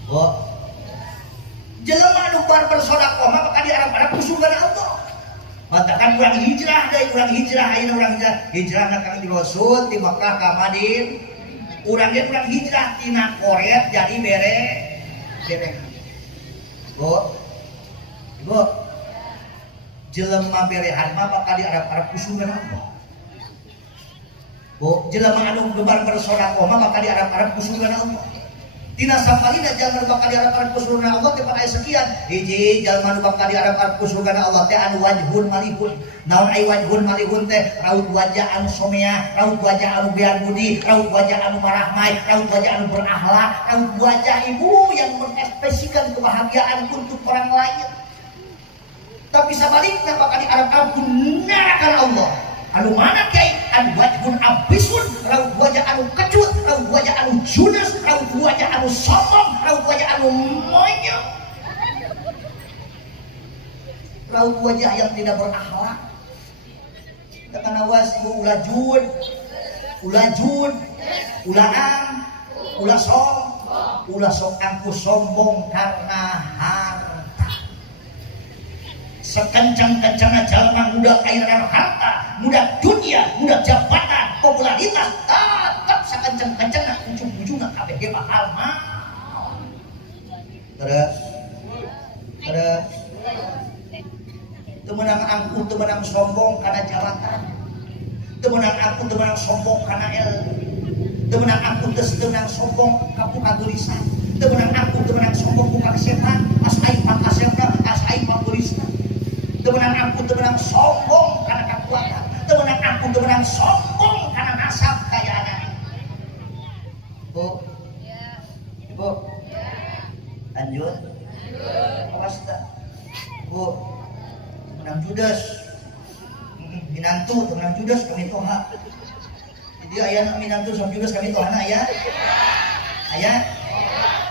Oh. Jelema anu bar bersedekah mah bakal diarep-arep ku surga Allah. Matakan urang hijrah deui, urang hijrah ayeuna urang hijrahna ka Rasul di Makkah ka Madinah. Urang hijrah tina koret jadi bere. Bu, jelema berehan mah bakal diarep-arep ku surga Allah. Bu, jelema anu gembar bersedekah mah bakal diarep-arep ku surga Allah. Tina saparina jalma bakal diarep-arep ku surga Allah teh aya sekian. Hiji jalma nu bakal diarep-arep ku surga Allah teh anu wajhun malihun. Naon ai wajhun malihun teh? Raut wajah anu somea, raut wajah anu bear budi, raut wajah anu marahmai, raut wajah anu berakhlak, raut wajah ibu yang mengekspresikan kebahagiaan untuk orang lain. Tapi sabalikna bakal diarap ampunnakan Allah. Anu mana kiai anu wajibun abisun, raut wajah anu kecut, raut wajah anu judes, raut wajah anu sombong, raut wajah anu monyong, raut wajah yang tidak berakhlak. Karena was ibu ulajun, ulah sok aku sombong karena harta. Sekencang-kencangnya jalma muda kairan harta, muda dunia, muda jabatan, popularitas, tetap sekencang-kencangnya ujung-ujungnya kabeh ge bakal mau. Terus temenang angku, temenang sombong karena jabatan, temenang angku, temenang sombong karena ilmu, temenang angku, temenang sombong kapu kagulisan, temenang angku, temenang sombong bukan setan, asai pakasepna, asai pagulisan. Temenang aku, temenang sombong karena kekuatan. Temenang aku, temenang sombong karena nasab kayaan. Bu, ibu, lanjut. Awas tak, bu, temenang judes, minantu, temenang judes kami toha. Jadi ayah minantu sama judes kami toha na ayah.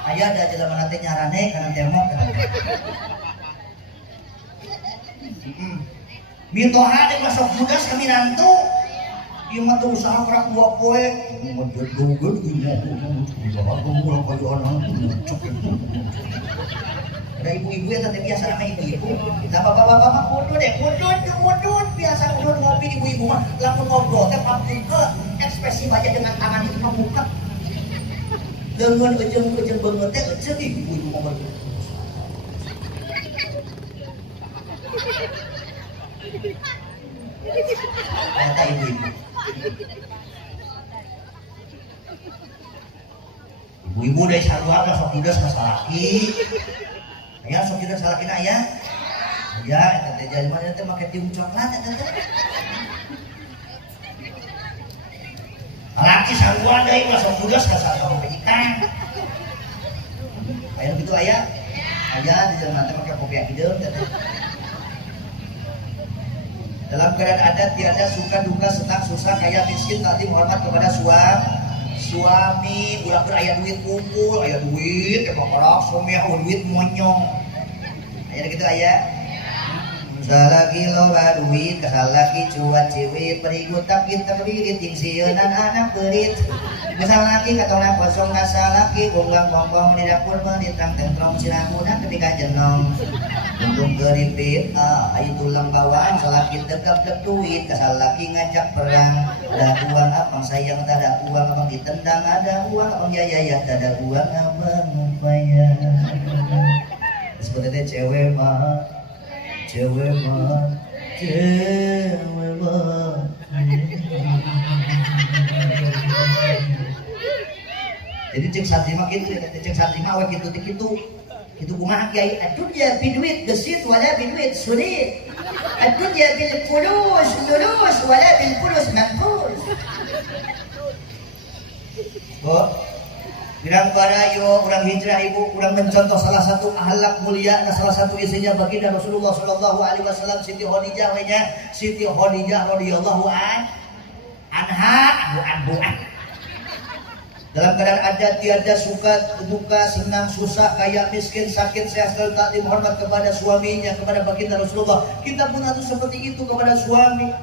Ayah ada jalan manate nyarane karena temok. Mitoha dek masuk judas kami nantu. Ieu mah teu usaha kerak dua poe. Model dogeun usaha kamu kayu anak. Ada ibu-ibu yang tadi biasa nama ibu-ibu. Lah bapak-bapak mah kudut biasa kudut ngopi ibu-ibu mah lamun ngobrol teh pasti ke ekspresi wajah dengan tangan itu membuka. Dengan ujung-ujung banget teh eceuk ibu-ibu mah. Kata ibu-ibu. Ibu-ibu dari sarua sok judes masalaki. Ya sok judes salaki na ya. Ya eta teh jalma teh make tiung coklat eta teh. Laki sarua deui mah sok judes ka sarua ikan. Aya kitu aya. Aya di jalan teh make kopi hideung teh. Dalam keadaan adat tiada suka duka senang susah kaya miskin taati hormat kepada suami. Ulah aya duit kumpul, aya duit kekorak suami duit monyong. Aya gitu aya. Salaki loba duit kasalaki cuat ciwit perigut tapi terbirit ting sieunan anak beurit. Kasalaki katona kosong kasalaki unggang bongbong di dapur menitang tentrong sinanguna ketika jenong. Untung keripit, ayo tulang bawaan, salaki tegap duit, kasalaki ngajak perang. Ada uang abang sayang, tak ada uang abang ditendang, ada uang abang jaya, tak ada uang abang upaya. Sebenarnya cewek mah. Jadi cek santri mah gitu, cek santri mah awet gitu. Itu kumaha kiai adunya biduit gesit wala biduit sulit adunya bil fulus lulus wala bil fulus manfus. Bilang para yo orang hijrah ibu orang mencontoh salah satu akhlak mulia dan salah satu isinya baginda Rasulullah sallallahu alaihi wasallam Siti Khadijah Siti Khadijah radhiyallahu anha anhu. Dalam keadaan ada tiada suka duka senang susah kaya miskin sakit sehat selalu taat hormat kepada suaminya kepada baginda Rasulullah. Kita pun harus seperti itu kepada suami.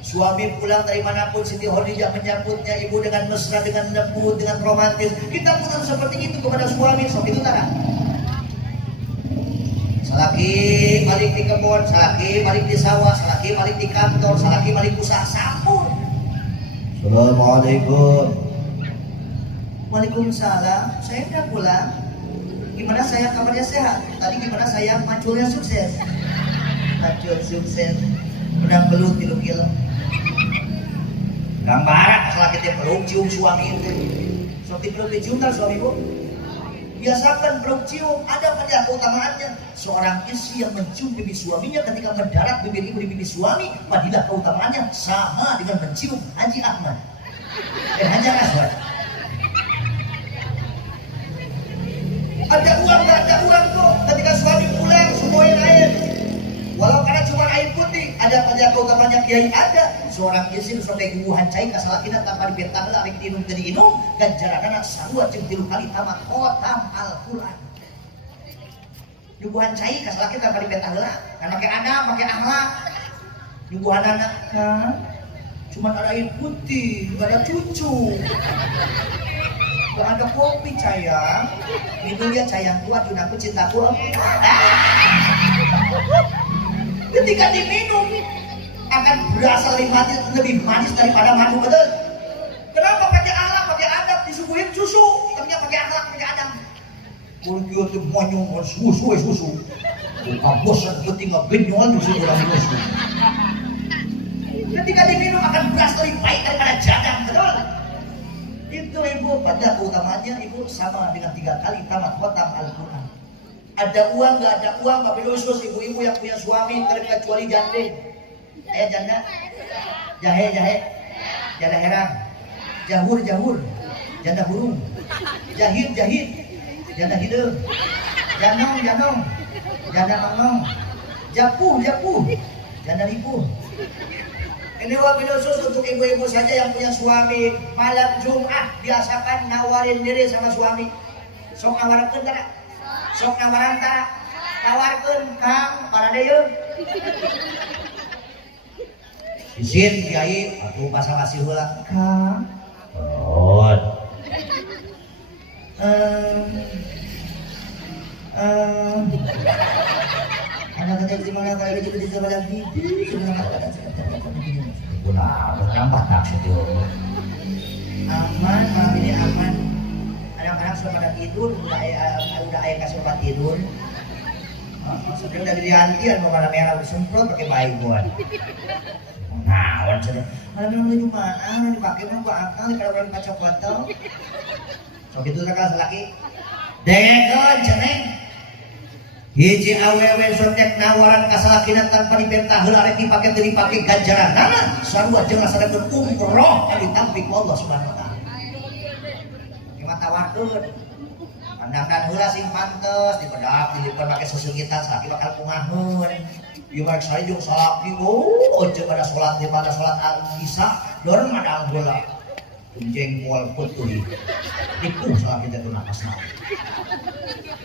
Suami pulang dari manapun Siti Khadijah menyambutnya ibu dengan mesra, dengan lembut, dengan romantis. Kita pun harus seperti itu kepada suami. Sok itu tak? Salaki balik di kebun, salaki balik di sawah, salaki balik di kantor, salaki balik usaha sampur. Assalamualaikum. Waalaikumsalam, saya udah pulang. Gimana saya kabarnya sehat? Tadi gimana saya maculnya sukses? Macul sukses. Menang belut 3 kilo. Gambaran masalah kita peluk cium suami itu. Seperti peluk cium kan suami bu? Biasakan peluk cium, ada pada keutamaannya. Seorang istri yang mencium pipi suaminya ketika mendarat bibir ibu di pipi suami, padilah keutamaannya sama dengan mencium Haji Ahmad. Haji Aswad. Ada uang, gak ada uang tuh. Ketika suami pulang, semuanya lain. Walau Ada pada keutamanya kiai ada seorang isin sampai guguhan cai kasalakina tanpa dipentah lah rek tinum teu diinum ganjaranana sarua jeung 3 kali tamat khotam Al-Qur'an. Guguhan cai kasalakina tanpa dipentah lah kan make adab make akhlak. Guguhanana kan cuma ada air putih, gak ada cucu, gak ada kopi sayang. Minum ya sayang kuat, aku cintaku. Ketika diminum akan berasa lebih manis daripada madu, betul? Kenapa pakai akhlak, pakai adab, disuguhin susu, ternyata pakai akhlak, pakai adab. Kalau kita monyong susu, buka bosan ketika benyol susu orang susu. Ketika diminum akan berasa lebih baik daripada jadang, betul? Itu ibu pada keutamanya ibu sama dengan 3 kali tamat khotam Al-Quran. Ada uang nggak ada uang nggak perlu khusus ibu-ibu yang punya suami kecuali jande. Janda, jahe, janda herang, jahur, janda burung, jahit, janda hidung, janong, janda mangong, japuh, janda lipuh. Ini wabil khusus untuk ibu-ibu saja yang punya suami. Malam Jumat biasakan nawarin diri sama suami. Sok nawarkeun tara? Sok nawaran tara? Tawarkeun Kang, parade yeuh. Isin kiai, atuh basa-basi heula. Kang. Naon? Anak kecil di mana kalau itu di sebelah bibi, nambah tak itu. Aman, malam ini aman. Anak-anak sudah pada tidur, udah ayah kasih obat tidur. Sebelum dari diantian mau warna merah semprot pakai bayi buat. Nah, wan sudah. Malam ini cuma dipakai mau gua akal kalau orang kacau botol. So gitu sekarang laki. Dekon ceneng. Hiji awewe sotek nawaran kasalakina tanpa dipentah heula rek dipake teu dipake ganjaranana sarua jeung laksanakeun umroh anu ditampi ku Allah Subhanahu wa taala. Ieu tawarkeun. Pandangkan heula sing pantes dipedak dilipat make sesugitan sakit bakal kumaheun. Ieu mah sare jeung salaki jeung pada salat di pada salat al-isya dorong madang heula. Jengkol putih. Dikuh salaki teh teu napasna.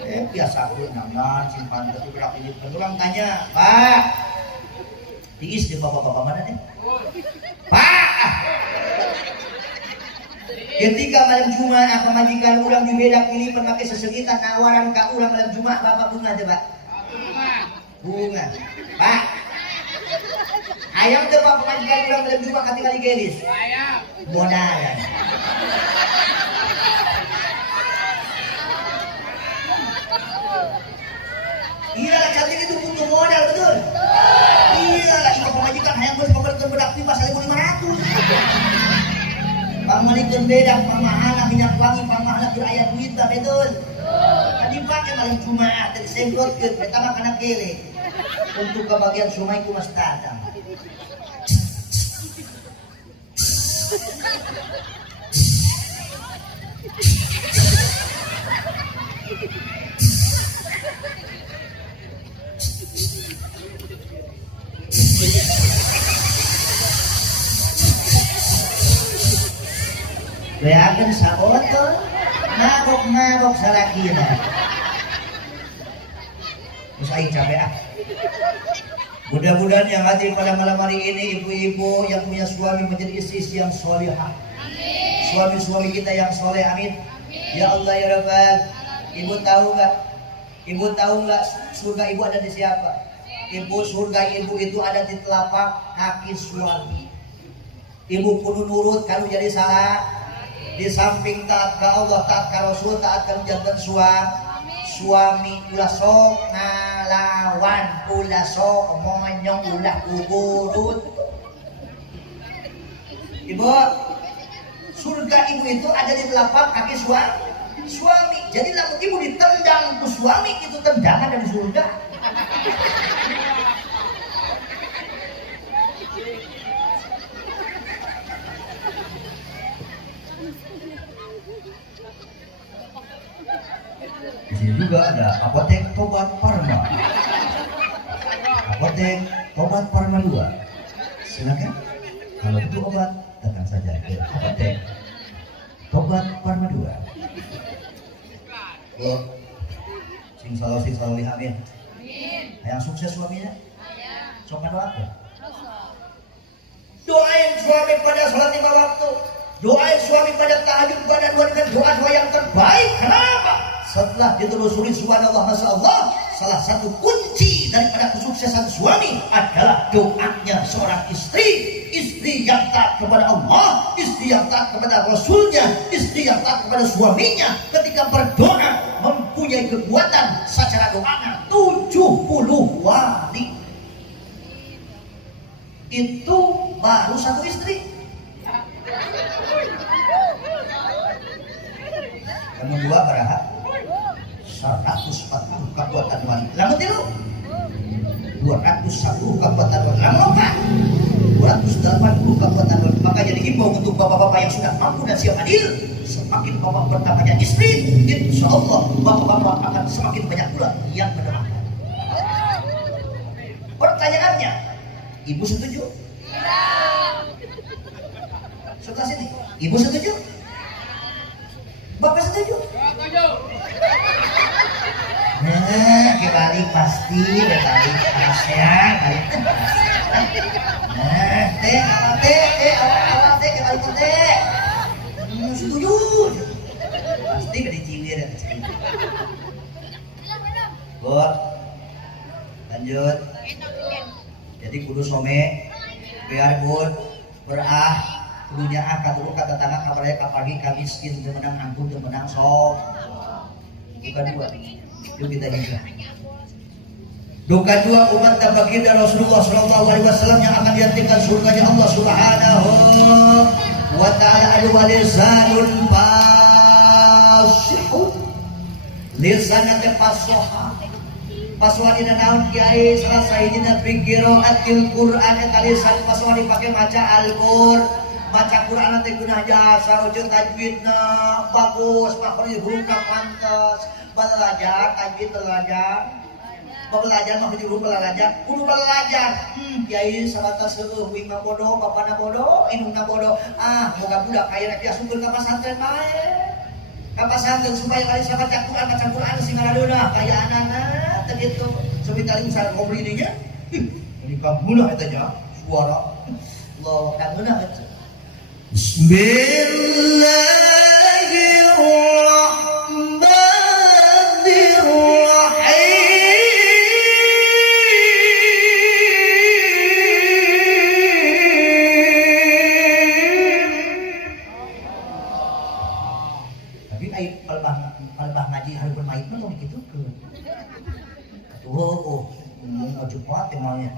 Biasa aku namanya simpan tapi berapa ini penulang tanya Pak tiis di bapak-bapak mana nih Pak ketika malam Jumat majikan ulang dibedak pilih pakai sesegitan nawaran ke ulang malam Jumat bapak bunga coba bunga Pak ayam coba pemajikan ulang malam Jumat ketika digelis ayam modalan. Iya lah cantik itu butuh modal betul. Iya lah itu pemajikan hayang geus pemberkeun bedak tiba 1.500. Pamulikeun bedak pamahala minyak wangi pamahala keur aya duit betul. Tadi pake malam Jumat tadi semprotkeun eta mah kana kele. Untuk kebagian sumai ku mas datang. Beakeun sabotol, mabok salakina. Terus aing capek ah. Mudah-mudahan yang hadir pada malam hari ini ibu-ibu yang punya suami menjadi istri yang solehah. Suami-suami kita yang soleh, amin. Ya Allah ya Rabbal. Ibu tahu nggak surga ibu ada di siapa? Surga ibu itu ada di telapak kaki suami. Ibu kudu nurut kalau jadi salah. Di samping taat ke Allah, taat ke Rasul, taat ke jantan suami ulah sok ngalawan, ulah sok monyong, ulah kuburut. Ibu, surga ibu itu ada di telapak kaki suami. Jadi lamun ibu ditendang ku suami itu tendangan dari surga. Di sini juga ada apotek Tobat Parma. Apotek penting obat Parma 2. Silakan. Kalau butuh obat, datang saja ke apotek. Obat Parma 2. Oh, sing selalu hamil. Yang sukses suaminya. Sok doakan. Doain suami pada sholat 5 waktu. Doain suami pada tahajud pada dengan doa-doa yang terbaik. Kenapa? Setelah ditelusuri subhanallah masyaallah, salah satu kunci daripada kesuksesan suami adalah doanya seorang istri. Istri yang taat kepada Allah, istri yang taat kepada Rasulnya, istri yang taat kepada suaminya ketika berdoa mempunyai kekuatan secara doanya 70 wali. Itu baru satu istri. Yang kedua berapa? 140 kekuatan wali. Lalu tilu 201 kekuatan wali. Lalu apa? 280 kekuatan wali. Makanya dihimbau untuk bapak-bapak yang sudah mampu dan siap hadir. Semakin bapak bertambahnya istri, insya Allah bapak-bapak akan semakin banyak pula yang mendoakan. Pertanyaannya, ibu setuju? Sebelah sini, ibu setuju? Bapak setuju? Nah, kebalik pasti, kebalik ASEAN, balik. Nah, awal teh, kebalik teh. Setuju? Pasti gak dicilir ya. Bor, lanjut. Jadi kudu some, biar bun, berah, kudunya dulu kata tangan kabarnya kapagi kamiskin temenang angkut temenang sok. Bukan dua. Yuk kita hijrah. Duka dua umat dan baginda Rasulullah SAW yang akan diantikan surganya Allah Subhanahu wa ta'ala. Adu walisanun fasihun lisanatnya fasoha pasuhan dina naon kiai salah sahidina pikiro atil Quran eta lisan pasuhan dipake maca Al-Qur maca Quran teh geunah jasa ujung tajwidna bagus makhraj hurufna pantes belajar tajwid belajar mah kudu belajar kiai sabatas seueuh wing mah bodoh bapana bodoh indungna bodoh boga budak aya rek diasupkeun ka pasantren bae ka pasantren supaya kali baca Quran sing ngaradeuna kaya anana teh kitu sabitali usaha ngobri dinya ini kamulah eta nya suara Allah dangeuna eta Bismillahirrahmanirrahim. Tapi ai palbah ngaji hari bermain mah tong dikitukeun. Tuh, maju kuat emangnya.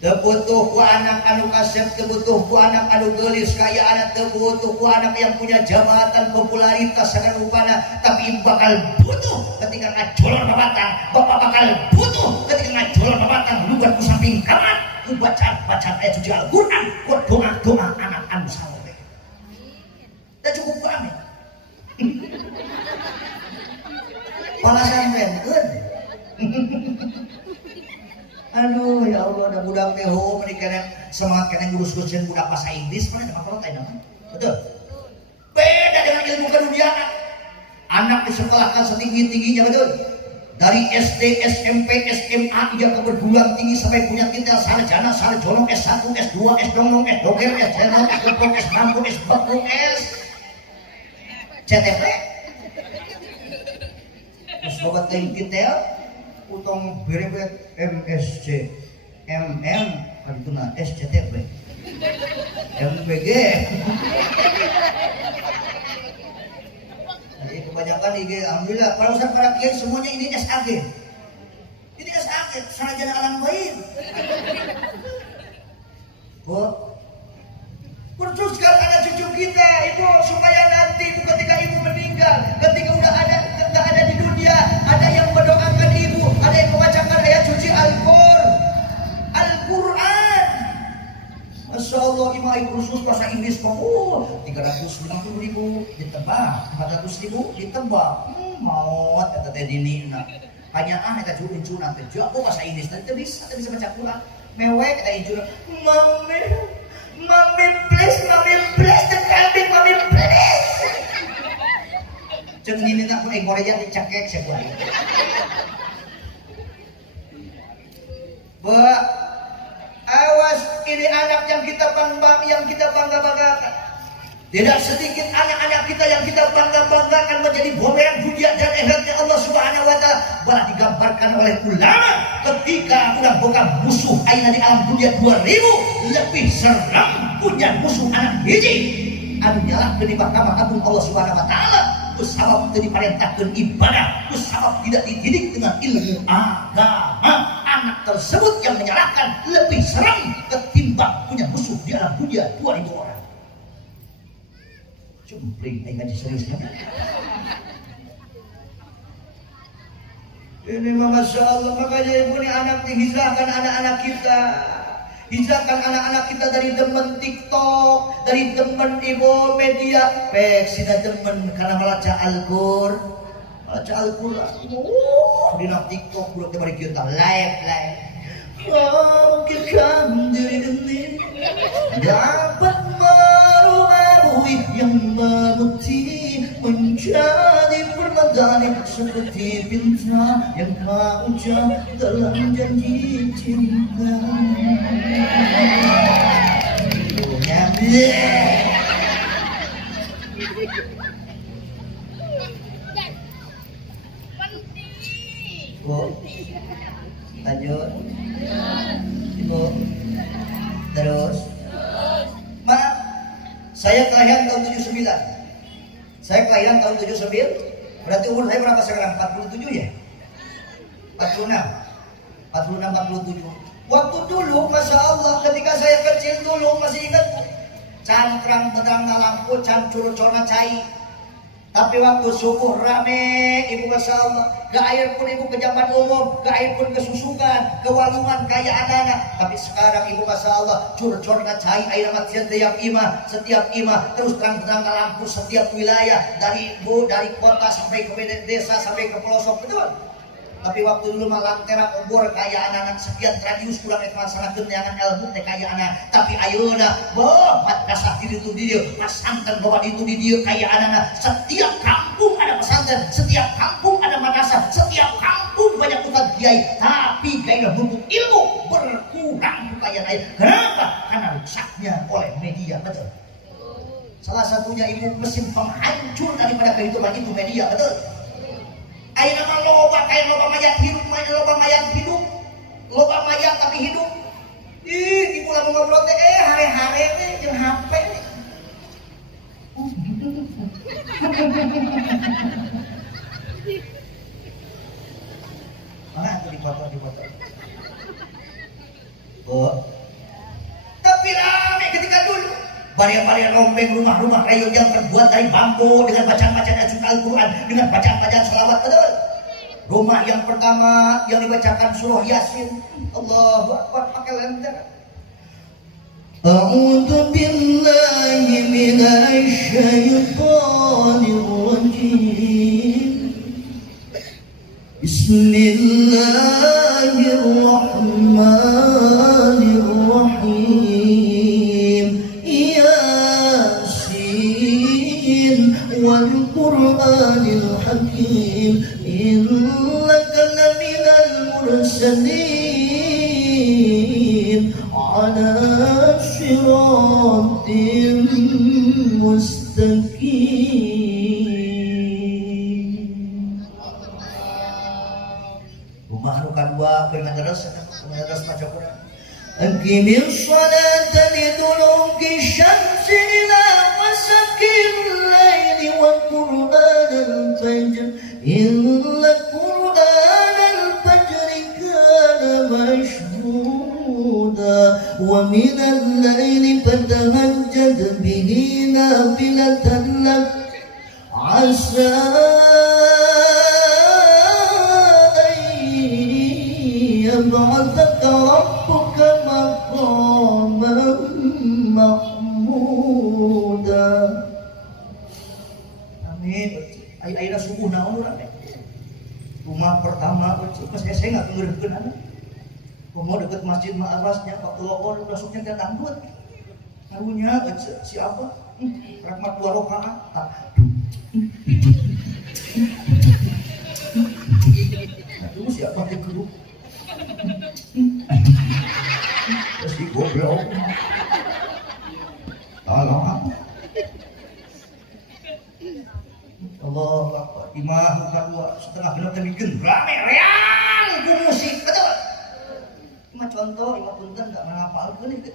Tebutuh ku anak anu kasep, tebutuh ku anak anu gelis kaya anak, tebutuh ku anak yang punya jabatan popularitas sangat rupana, tapi bakal butuh ketika ngajolor babatang, bapak bakal butuh ketika ngajolor babatang, lugat ku samping kamar, ku baca ayat suci Al-Quran, ku doa anak anu saleh. Dan cukup ku amin. Palasan ben, aduh ya Allah, ada budak teh mereka semangat kena ngurus-ngurusin budak bahasa Inggris mana ada apa nama? Betul. Beda dengan ilmu keduniaan. Anak disekolahkan setinggi-tingginya betul. Dari SD, SMP, SMA hingga ke perguruan tinggi sampai punya titel sarjana, sarjolong, S1, S2, S-donglong, S-doger, S-jenong, S-doprong, S-mampu, S-bakrung, S-CTP. Terus bobat teh titel utang berebet MSC MM kadituna SCTP MBG. Jadi kebanyakan IG alhamdulillah para ustaz para kiai semuanya ini SAG. Ini SAG sarjana alam baik. Kok Kursuskan anak cucu kita, ibu, supaya nanti ibu ketika ibu meninggal, ketika udah nggak ada di dunia, ada yang mendoakan ibu, ada yang membacakan ayat suci Al-Quran. Masya Allah, imam ibu khusus bahasa Inggris, 350.000 ditebak, 400.000 ditebak. Maut kata teh dini, hanya kita cuci nanti jago bahasa Inggris, nanti bisa baca Quran. Mewek kata injur, Mami please, terkabin, Mami please. Ceng ini nak pun Korea dicekek sebuah. Awas, ini anak yang kita bangga-banggakan. Tidak sedikit anak-anak kita yang kita bangga-banggakan menjadi bumerang dunia dan akhiratnya Allah Subhanahu wa taala. Malah digambarkan oleh ulama ketika udah bukan musuh aina di alam dunia 2000 lebih serem punya musuh anak hiji. Anu nyala penibak kamar agung Allah Subhanahu wa taala. Terus sabab teu diparentahkeun ibadah, terus sabab tidak dididik dengan ilmu agama. Anak tersebut yang menyalahkan lebih serem ketimbang punya musuh di alam dunia 2000 orang. Cumpling, ngaji serius kan? Ini Masya Allah, makanya ibu ini anak dihijrahkan anak-anak kita. Hijrahkan anak-anak kita dari demen TikTok, dari demen ibu media. Sida demen karena baca Al-Qur'an. Baca Al-Qur'an. Di TikTok bulan kemarin kita live. Mungkin kamu diri ini dapat merubah yang memutih menjadi permadani seperti bintang yang kau ucap dalam janji cinta. Lanjut. Ibu. Terus. Maaf. Saya kelahiran tahun 79. Saya kelahiran tahun 79. Berarti umur saya berapa sekarang? 47 ya? 46. 47. Waktu dulu, Masya Allah, ketika saya kecil dulu, masih ingat cantrang pedang lampu, cancur corna cai. Tapi waktu subuh rame, ibu Masya Allah, ke air pun ibu ke jabat umum, ke air pun kesusukan, ke walungan kaya anak-anak. Tapi sekarang ibu Masya Allah, cur-cur ngacai air amat setiap imah, terus terang-terang lampu setiap wilayah, dari kota sampai ke desa, sampai ke pelosok, betul? Tapi waktu dulu malang terak obor kaya anak-anak sekian radius kurang melaksanakan dengan ilmu kaya anak. Tapi ayeuna madrasah di itu dia, pesantren bahwa itu di dia kaya anak-anak. Setiap kampung ada pesantren, setiap kampung ada madrasah, setiap kampung banyak ustaz kiai. Tapi gairah untuk ilmu berkurang kekayaan. Kenapa? Karena rusaknya oleh media, betul. Salah satunya ibu mesin penghancur daripada kehidupan itu media, betul. Ayo nama loba kayak loba mayat hidup, loba mayat tapi hidup. Ibu lama ngobrol teh hari-hari teh jeung HP. Mana tuh di foto. Oh. Tapi rame ketika dulu. Barian-barian rombeng rumah-rumah kayu yang terbuat dari bambu dengan bacaan-bacaan ayat Al-Quran, dengan bacaan-bacaan selawat, betul. Rumah yang pertama yang dibacakan surah Yasin, Allahu Akbar pakai lentera. A'udzu billahi minasy syaithanir rajim. Bismillahirrahmanirrahim. والقرآن الحكيم إنك لمن المرسلين على صراط مستقيم. Rumah rukan dua bermadrasah baca Quran. أقم الصلاة لدلوك الشمس إلى غسق الليل وقرآن الفجر إن قرآن الفجر كان مشهودا ومن الليل فتهجد نافلة لك عسى أن يبعثك ربك مقاما محمودا. Amin. Ayeuna subuh naon urang teh. Rumah pertama saya nggak ngeureukeun anak. Mau deket masjid Ma'arasnya, waktu lokor masuknya ke dangdut. Karunya siapa? Rahmat 2 rakaat. Aduh siapa yang kedua? Terus di goblok. Tolong aku. Allah Akbar. Imah bukan 2,5 genep teh bikin rame reang ku musik betul. Cuma contoh imah punten enggak menghafalkeun itu.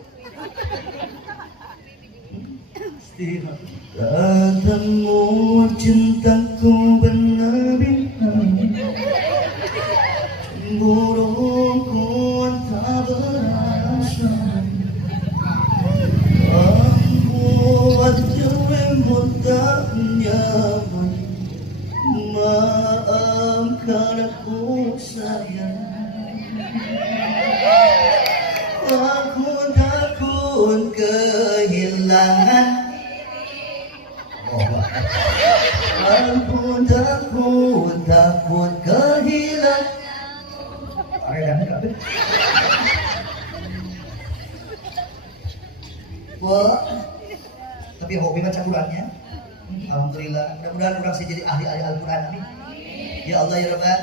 Datangmu cintaku berlebihan, cemburuku tak berasa. Membuat dirimu tak nyaman. Maafkan aku sayang, aku takut kehilangan. Aku takut kehilangan. Wah, tapi hobi baca Qurannya. Alhamdulillah, mudah-mudahan orang saya jadi ahli Al-Quran. Amin. Ya Allah ya Rabbal.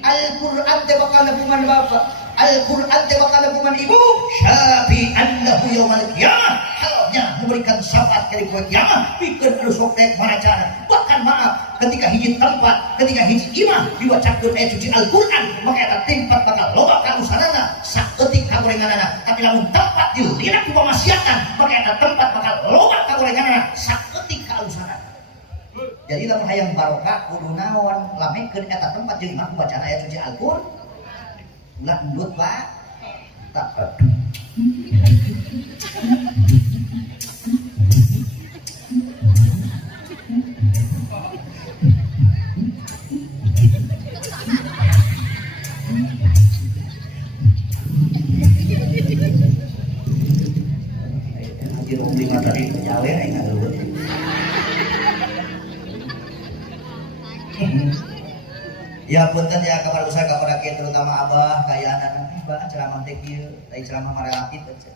Al-Quran teh bakal napungan bapak, Al-Quran teh bakal napungan ibu. Syafi'an lahu yaumal qiyamah. Halnya memberikan syafaat kali poe kiamat. Pikeun anu sok daek maracana. Bahkan maaf, ketika hiji tempat, ketika hiji imah diwacakeun ayat suci Al-Quran, maka eta tempat bakal loba ka usanana saeutik kagorenganana. Tapi lamun tempat dilinak ku pamaksiatan, maka eta tempat bakal loba kagorenganana saeutik ka usanana. Jadi lamun hayang barokah kudu naon lamekeun eta tempat jeung imah bacaan ayat suci Al-Qur'an. Ulah endut Pak. Tak Haji Romli materi nyawe aing ngaluhur. Ya punten ya kabar besar kepada kita terutama abah kayak anak bah ceramah teh kieu lain ceramah relatif aja.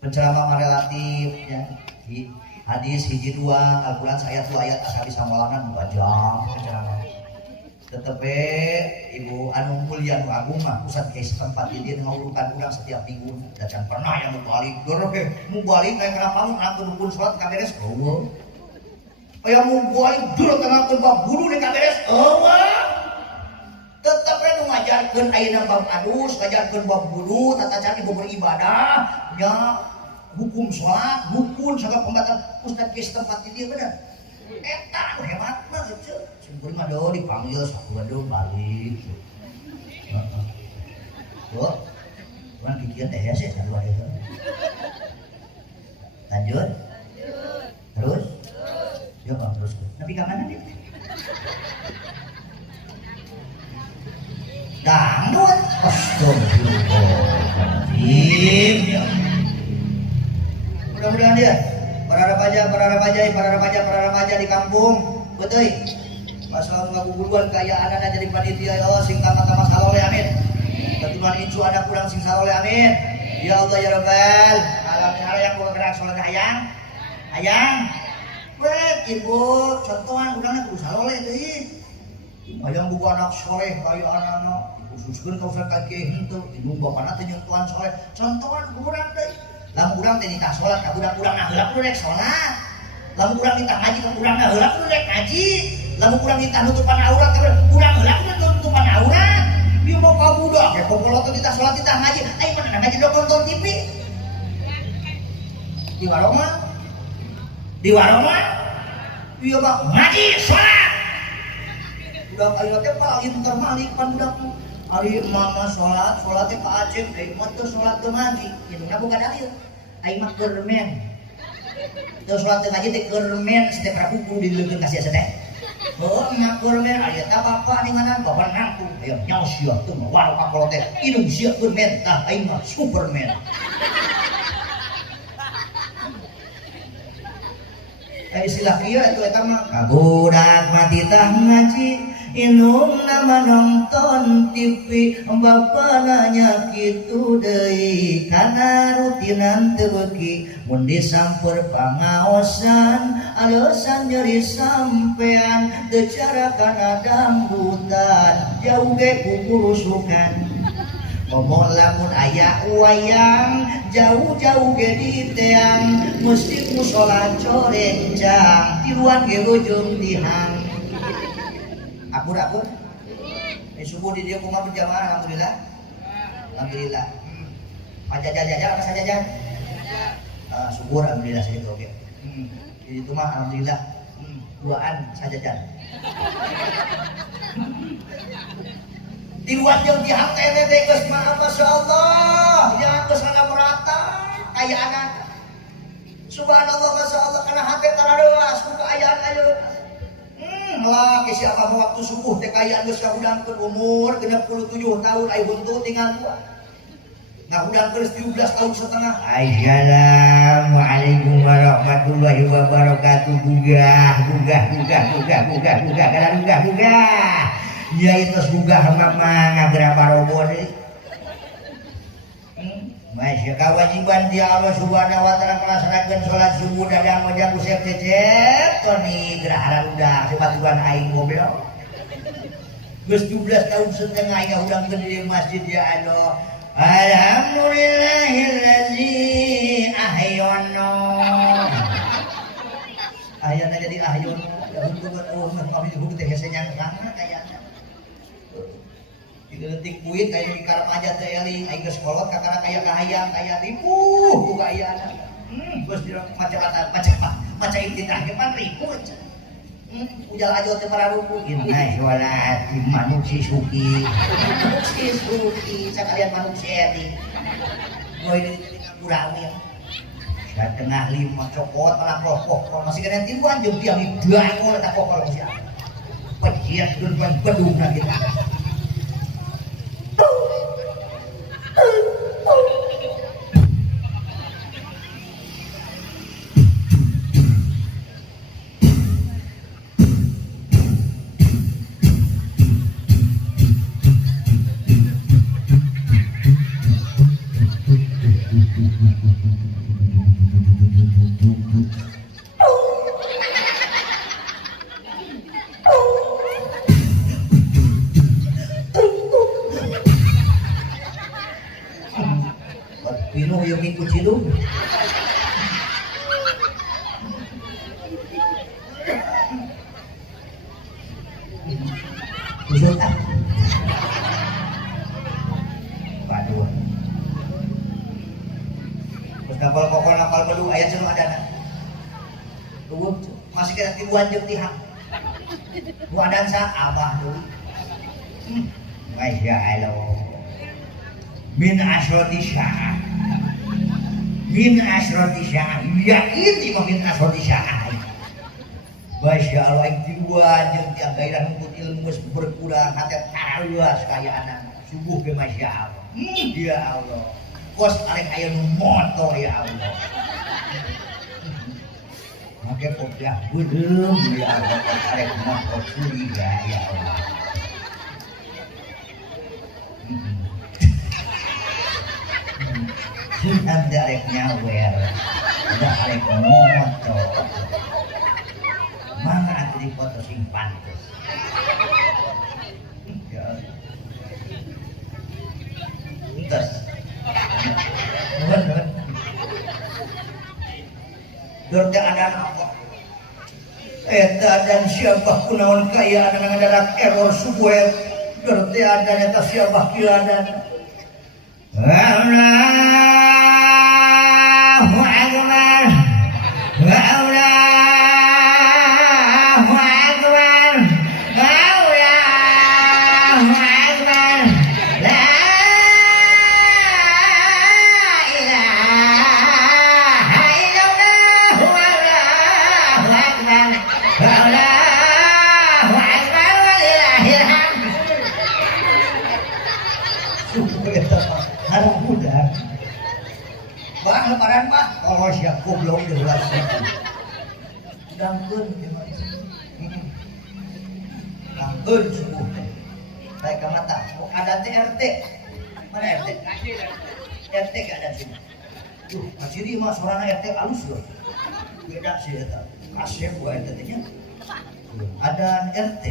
Penceramah relatif ya di hadis hiji 2 Al-Qur'an ayat 2 ayat asa bisa ngolanan 2 jam penceramah. Tetep ibu anu mulia nu agung mah pusat geus tempat dia ngawurukan urang setiap minggu da can pernah yang balik dor ge mu balik kayak kenapa mun aku dukun salat ka beres eueuh. Aya mu balik dor kana bab guru di ka beres eueuh. Tetap nu ngajarkeun ayeuna bab adus, ngajarkeun bab wudu, tata cara ibu beribadah, nya hukum salat, rukun sagala pembatal ustaz geus tempat di dieu bener. Eta nu hebat mah teu. Sing mah do dipanggil sakudu balik. Heeh. Tuh. Urang kikieu teh ya sih sarua ieu. Lanjut. Terus? Ya Bang, terus. Tapi ka mana dia? Dangdut. Astagfirullahaladzim. Mudah-mudahan dia para remaja di kampung betul. Masalah ngabuburuan kaya anak jadi panitia ya Allah sing kama-kama salole amin. Keturunan incu anak kurang sing salole amin. Ya Allah ya Rabbal alamin yang gua gerak salat hayang. Weh ibu contohan urangna kudu salole deui. Hayang buku anak soleh kaya anak-anak khususkeun ka usah kakek henteu ibu bapana teh nyontohan soleh contohan urang deui. Lamun urang teh nitah salat ka budak-budak nah heula kudu rek salat. Lamun urang nitah ngaji ka urang nah heula kudu rek ngaji. Lamun urang nitah nutupan aurat ka urang heula kudu nutupan aurat. Ieu mah ka budak ya popolo teh nitah salat nitah ngaji. Ai mana ngaji do nonton TV. Di warung mah ieu mah ngaji salat. Budak ayeuna teh paling termalik pan budak mah. Ari mama salat teh ka Aceh, ai mah teu salat teu ngaji. Indungna boga dalil. Ai mah keur men. Terus sholat tengah jadi kermen setiap rabu di leukeun kasih teh. Oh, emak kermen aya tah bapak ninganan bapak nangku. Ayo nyawa sia teu mah wal kapolo teh. Indung sia kermen tah aing mah Superman. Istilah kieu eta mah kabudak mati tah ngaji indung nama nonton TV bapak nanya kitu deui kana rutinan teu beuki mun disampeur pangaosan alasan nyeri sampean teu cara kana dangdutan jauh ge kubusukan ngomong lamun aya wayang jauh-jauh ge di teang mesti musola corencang tiluan ge ujung dihang akur subuh di dia kumaha berjamaah alhamdulillah jajan apa saja jajan syukur alhamdulillah saya oke jadi itu mah alhamdulillah duaan saja jajan tiluan jeung dihang teh geus mah masyaallah ya geus kana merata kayaanan subhanallah masyaallah kana hate tararewas ku kaayaan ayeuna lah ke siapa mau waktu subuh teh kayaan geus kahudangkeun umur 67 tahun aya buntu tinggal 2 ngahudangkeun 17 tahun setengah. Assalamualaikum warahmatullahi wabarakatuh. Gugah ya itu gugah mama ngagera parobo deui. Masya kewajiban dia Allah subhanahu wa ta'ala melaksanakan sholat subuh dadang majang usep cecep toni gerah udah sebatuan aing goblok geus 17 tahun setengah aing udang di masjid ya Allah. Alhamdulillahillazi ahyana ayeuna jadi ahyana da hungkul kami hungkul teh gesenyang kana kayana detik kuit kayak di karep aja teh eling aing geus kolot kakana kaya kahayang kaya ripuh ku kaayana geus di maca intitah ge pan ripuh ujal aja teh mararupu inna sholat manusia suki sakalian manusia eti moy di kurang setengah 5 cokot malah rokok masih kena timuan jeung tiang idago eta pokok sia pejiat geus bedugna kitu. Pino yung minggu cilung usut ah waduh terus kapal kokol nakal bedu ayat selum adana tunggu masih kena tibuan jeung tihang lu adan sa abah dulu Masya Allah min asrati sya'ah min asrati sya'ah yakin di min asrati sya'ah. Masya Allah yang tiluan yang tiang gairah nuntut ilmu berkurang hati taruas kaya anak subuh ke Masya Allah. Ya Allah kos arek aya nu moto ya Allah make kopiah beudem ya Allah arek moto curiga ya Allah. Sudah arek nyawer udah arek moto mana atuh di foto sing pantes ya entas bener dorte ada apa eta dan siapa kunaon kaya ada darat error subuh dorte ada eta siapa kiadan Allahu akbar Allahu akbar Allahu akbar la ilaha illallah goblok jelas. Dangkeun dangkeun subuh teh. Baik ka mata. Ada RT. Mana RT? RT gak ada sini. Tuh, ciri mah suarana RT halus loh. Beda sih eta. Kasep gua RT nya. Ada RT.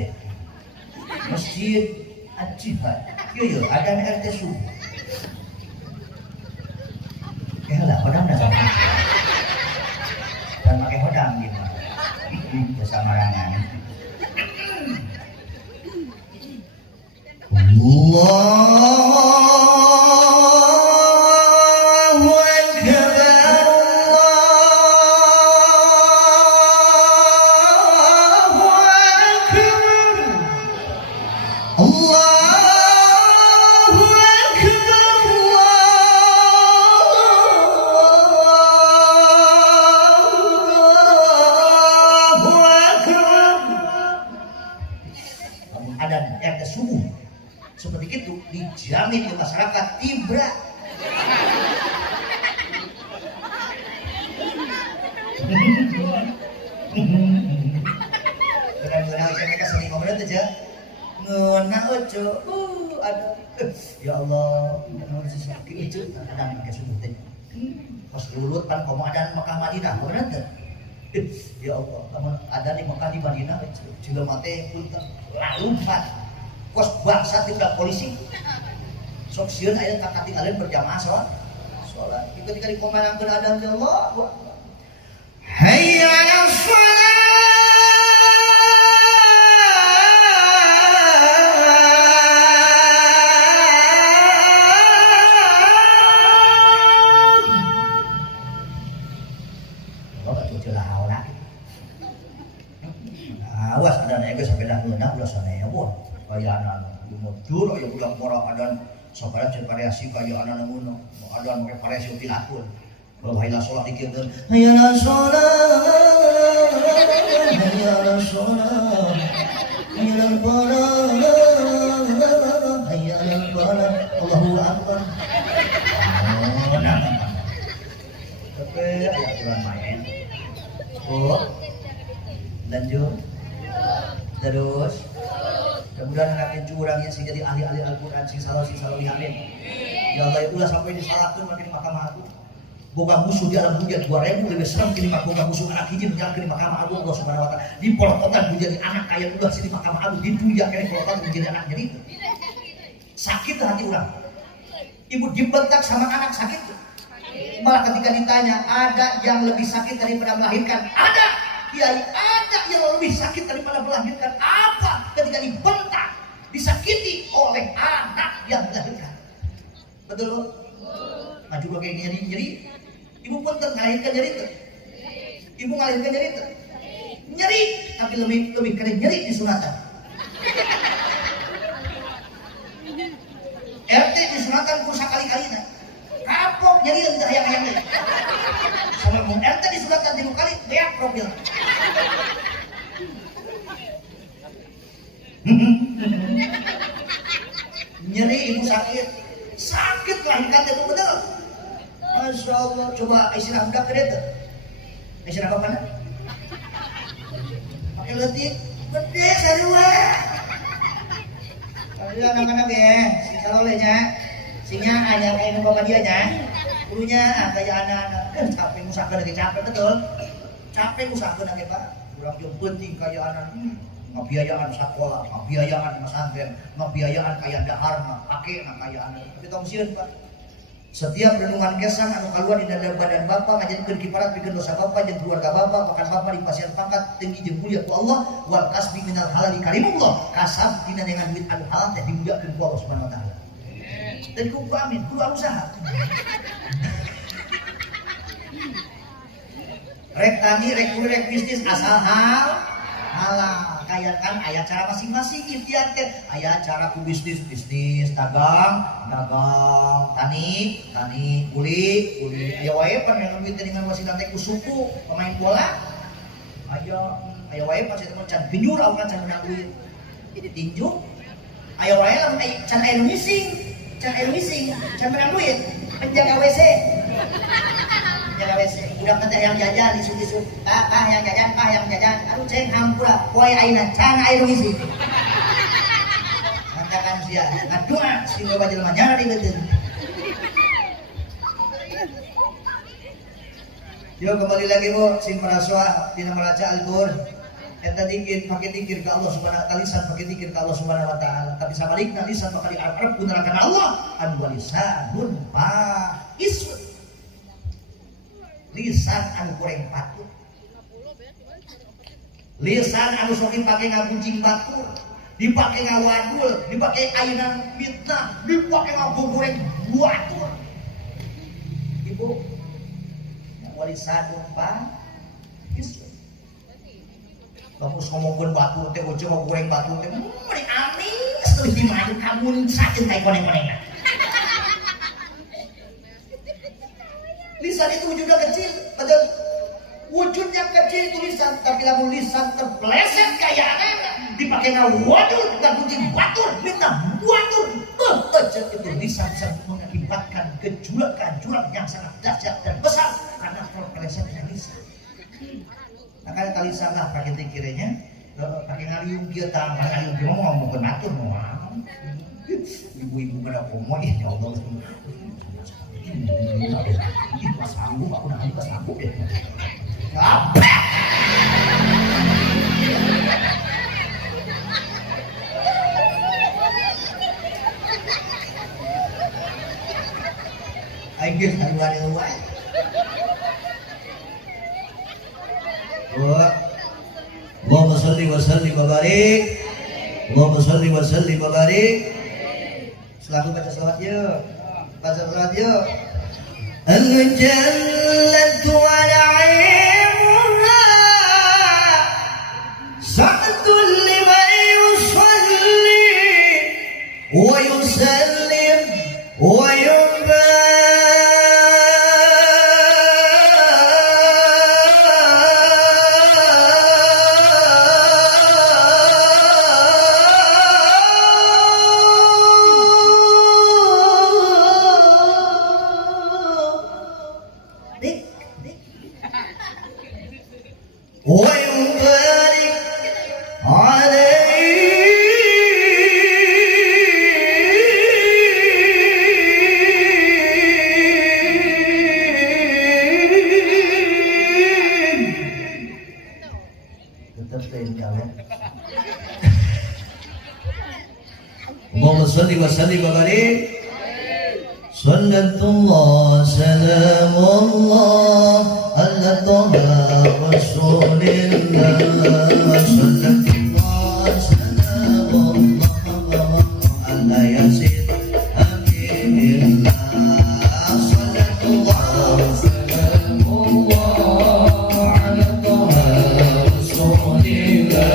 Masjid Al-Jihad. Yo, ada RT subuh. Lah, hodang dah sama. Dan pakai hodang gitu. Bersama rangan. Allahu Akbar. Allahu Akbar. Subuh seperti itu dijamin di masyarakat tibra. Benar-benar mereka sering ngomong aja ngena ojo ada ya Allah benar sesuatu itu ada pakai subuh teh pas lulut kan komo ada Mekah Madinah benar teh ya Allah ada di Mekah di Madinah juga mate pun lalu kos bangsa tidak polisi sok sieun aya katinggalan berjamaah salat ketika dikomandangkeun adzan ya Allah hayya 'alas shalah awas ada naik sepeda ngeunah ulah sanaya boh kaya anak mujur aya ulah pora adan sabaraha cek variasi kaya anak ngono adan make variasi tilakun kalau hayya salat dikeun hayya ala salat hayya ala salat hayya ala falah hayya ala falah Allahu akbar tapi aya aturan main lanjut terus mudah-mudahan anak curangnya sih jadi ahli-ahli Al-Quran sing salah amin ya Allah ulah sampai disalahkan makin Mahkamah Agung boga musuh di alam dunia 2000 lebih serem kini boga musuh anak hiji menjalankan di Mahkamah Agung Allah Subhanahu wa taala dipolototan menjadi anak kaya ulah sih di Mahkamah Agung dituja kene polototan menjadi anak jadi sakit hati orang ibu dibentak sama anak sakit malah ketika ditanya ada yang lebih sakit daripada melahirkan ada Kiai ada yang lebih sakit daripada melahirkan apa ketika dibentak disakiti oleh anak yang dilahirkan betul maju kayak nyeri ibu bentak melahirkan nyeri tuh ibu melahirkan nyeri tuh nyeri tapi lebih keren nyeri di sunatan RT di sunatan kursa kali-kali kapok nyeri entah yang sama mau RT di sunatan 3 kali beak profil nyeri ibu sakit lahirkan itu betul Masya Allah coba istirahat budak ke itu istirahat apa mana pakai letik gede sarua kalau anak-anak ya si salolehnya sinya ayah kayak bapak dia nya ulunya kayak anak-anak capek usahakan lagi capek betul capek usahakan lagi pak kurang yang penting kayak anak ngabiayaan sekolah, ngabiayaan pesantren, ngabiayaan kayak dahar, kakek, kayak anak. Tapi tahu sieun pak. Setiap renungan kesan anu kaluar di dalam badan bapak ngajadikeun kiparat bikin dosa bapak jeung keluarga bapak, bahkan bapak di pasien pangkat tinggi jeung mulia ku Allah, wal kasbi minal halali karimullah. Kasab dina dengan duit anu halal teh dimuliakeun ku Allah Subhanahu wa taala. Dan ku amin, kudu usaha. Rek tani, rek bisnis asal halal. Kayak kan aya cara masing-masing ikhtiar teh aya cara ku bisnis dagang tani uli aya wae pan yang duit dengan wasilah teh ku suku pemain bola aya wae pan saya can binjur aweuna can menang duit tinju aya wae lamun can aya missing can menang duit penjaga WC ada WC. Udah kata yang jajan isuk-isuk. Pah yang jajan, pah yang jajan. Aduh ceng hampura, poe aina, can air isi. Katakan sia, ngadua sehingga bajil manyara di betul. Yo kembali lagi bu, sing meraswa tina meraca Al-Qur'an. Eta dikir pakai dikir ke Allah Subhanahu wa taala, lisan pakai dikir ke Allah Subhanahu wa taala. Tapi sabalikna lisan bakal diarep gunakan Allah an walisanun isun. Lisan anu goreng patut. Lisan anu sok dipake ngagunjing batur, dipake ngawadul, dipake ayeuna fitnah, dipake ngagoreng batur. Ibu, walisanun isun. Kamu ngomongin batu teh, ojo mau goreng batu teh, mending amis tuh di mana kamu sakit kayak koneng-koneng. Lisan itu wujudnya kecil, padahal wujudnya kecil itu lisan, tapi lamun lisan terpeleset kayak anak, dipakai ngawadul, nggak kucing batur, minta batur, itu lisan bisa mengakibatkan gejolak yang sangat dahsyat dan besar karena terpelesetnya lisan. Nah kan kali salah pakai tikirnya, pakai ngaliung dia tangan ngaliung dia mau ngomong kenatur mau ibu-ibu pada komo ya Allah nggak sanggup aku nggak sanggup deh apa ayo haluan Allahumma salli wa sallim wa barik. Allahumma salli wa sallim wa barik. Selaku baca salat yuk. Baca salat yuk. Al-jannatu wa na'imuha sa'atul liman yusalli wa yusallim wa yubah. Allahumma salli wa sallim wa barik. Sallallahu salamullah ala taha rasulillah. Sallallahu salamullah ala yasin habibillah. Sallallahu salamullah ala taha rasulillah.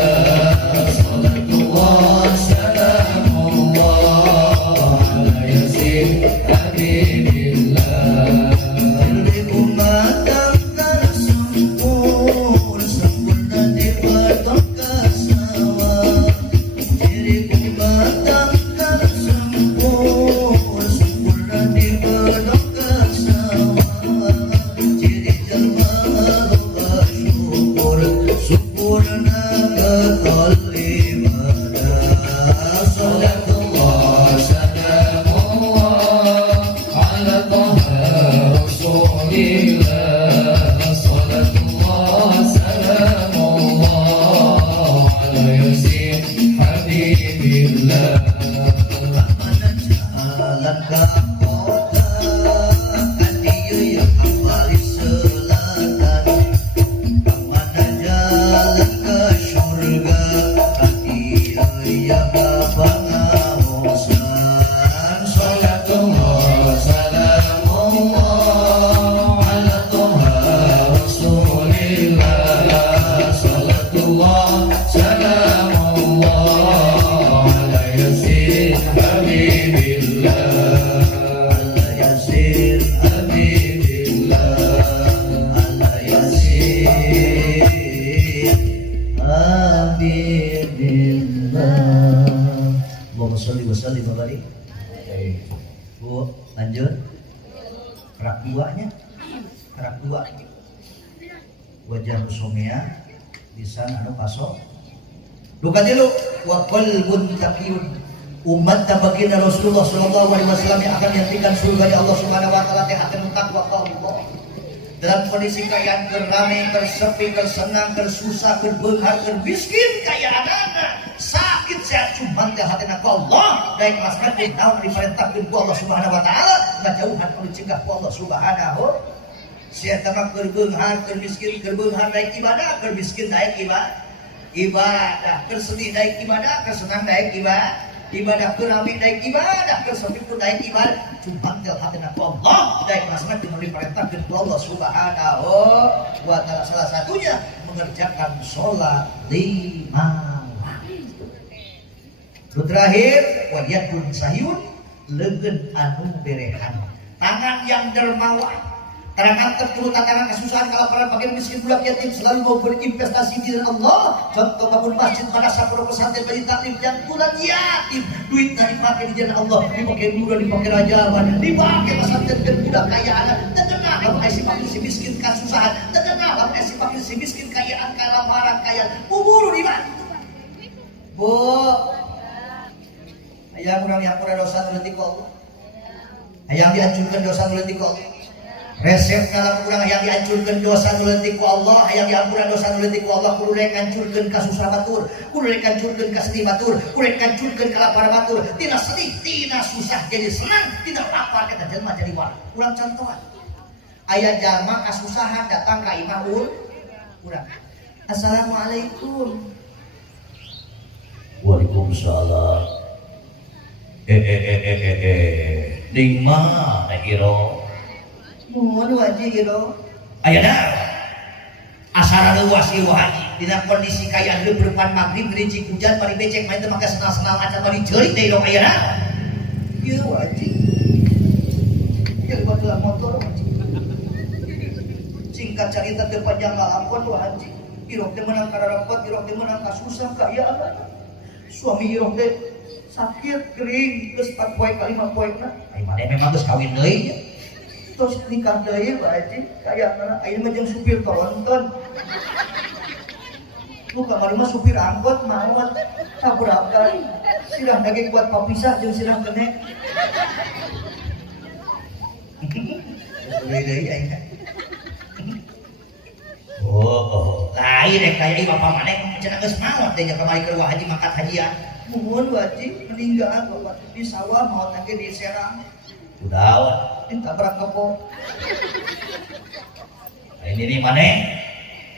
Bu, lanjut. Rak duanya. anak dua wajah musomea lisan anu pasok duka tilu wa qalbun taqiyun umat baginda Rasulullah sallallahu alaihi wasallam yang akan diantikan surga Allah Subhanahu wa taala teh hati takwa Allah dalam kondisi kayaan kerame kersepi kersenang kersusah kerbeunghar kermiskin kaya anak sakit sehat cuma teh hati Allah daek masna teh naon diperintahkeun ku Allah Subhanahu wa taala ngajauhan anu dicegah ku Allah Subhanahu sia tama kerbeunghar kermiskin kerbeunghar daek ibadah kermiskin daek ibadah kerseni daek ibadah kersenang daek ibadah kerami daek ibadah kersepi pun daek ibadah cuma teh hati Allah daek masna teh diperintahkeun ku Allah Subhanahu wa taala salah satunya mengerjakan sholat 5 terakhir waliyadun sahiyun leugeun anu berehan tangan yang dermawan terangkan terturut tantangan kesusahan kalau para fakir miskin budak yatim selalu mau berinvestasi di dalam Allah contoh bangun masjid madrasah pondok pesantren bagi taklim yang bulan yatim duitnya dipakai di jalan Allah dipakai murah dipakai rajaban dipakai pesantren dan budak kaya anak terkenal kalau si fakir si miskin kesusahan terkenal kalau si fakir si miskin kayaan kelaparan kaya kubur di mana bu ayah kurang yang kurang dosa nuletik Allah ayah dihancurkan dosa nuletik Allah resep dalam kurang yang dihancurkan dosa nuletik Allah yang diampunan dosa nuletik Allah kudu rek hancurkeun ka susah batur kudu rek hancurkeun ka sedih batur kudu rek hancurkeun ka lapar batur tina sedih tina susah jadi senang tina lapar kita jelema jadi wara kurang contohan aya jalma kasusahan datang ka imah urang assalamualaikum Waalaikumsalam. Ding mana iro? mohon wajib gitu Ayeuna asal luas ieu haji dina kondisi kaya deu berpan maghrib gerincing hujan bari becek main teh maka senal-senal acan bari jeurit deui dong ayeuna ieu wajib ieu bageula motor wajib singkat cerita teu panjang ngalampon wajib irok teh meunang kararapot irok teh meunang kasusah kaya suami irok teh sakit kering geus 4 poe ka 5 poena ai mane memang geus kawin deui terus nikah deui wajib kaya mana ayeuna mah jeung supir tronton lu kamari mah supir angkot maot saburaka sirah daging buat papisah jeung sirah kenek deui aing oh lain rek kaya ieu bapak maneh cenah geus maot teh nya kamari keur haji mangkat hajian muhun wajib meninggal bapak di sawah maot lagi di Serang udah ditabrak kepo ini nih mana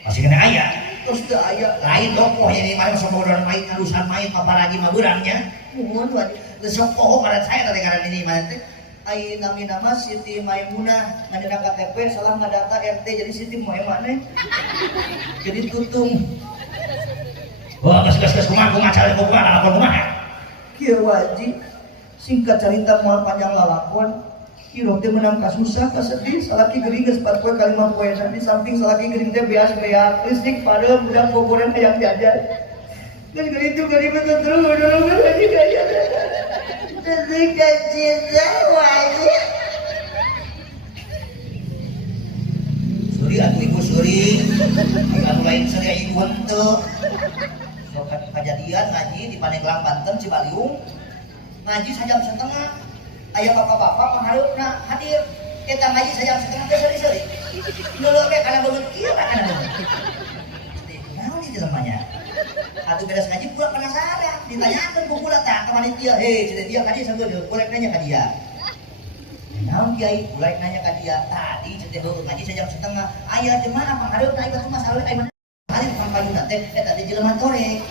masih kena ayah terus teu aya lain dokoh ini mana sobodan main alusan main paparaji mah beurangnya muhun wajib geus sok poho pada saya tadi karena ini mana teh ai nami nama Siti Maimunah ngadana KTP salah ngadata RT jadi Siti Maimunah jadi tutung wah gas kumaha cari kumaha lapor kumaha kieu wajib singkat cerita moal panjang lalakon kiro teh menang kasusah kasedih salaki gering geus 4 poe ka 5 poe di samping salaki gering teh beas-beas listrik padeuh budak boboran hayang jajan geus gering tuh gering betul dulu lagi jajan jadi cinta wajib suri atuh ibu suri anu lain seri ibu henteu sok kejadian ngaji di Pandeglang Banten Cibaliung ngaji sajam setengah aya bapak-bapak panghareup hadir kita ngaji sajam setengah teh seri-seri dulu ge kana beungeut kieu kana beungeut naon ieu namanya atuh beres ngaji pula penasaran ditanyakeun ku pula tah ka panitia cenah dia ka dia sampeun boleh nanya ka dia naon kiai boleh nanya ka dia tadi cenah ngaji sajam setengah aya jemaah panghareup na ieu mah salah aya hari pangpayuna teh eta di jelema torek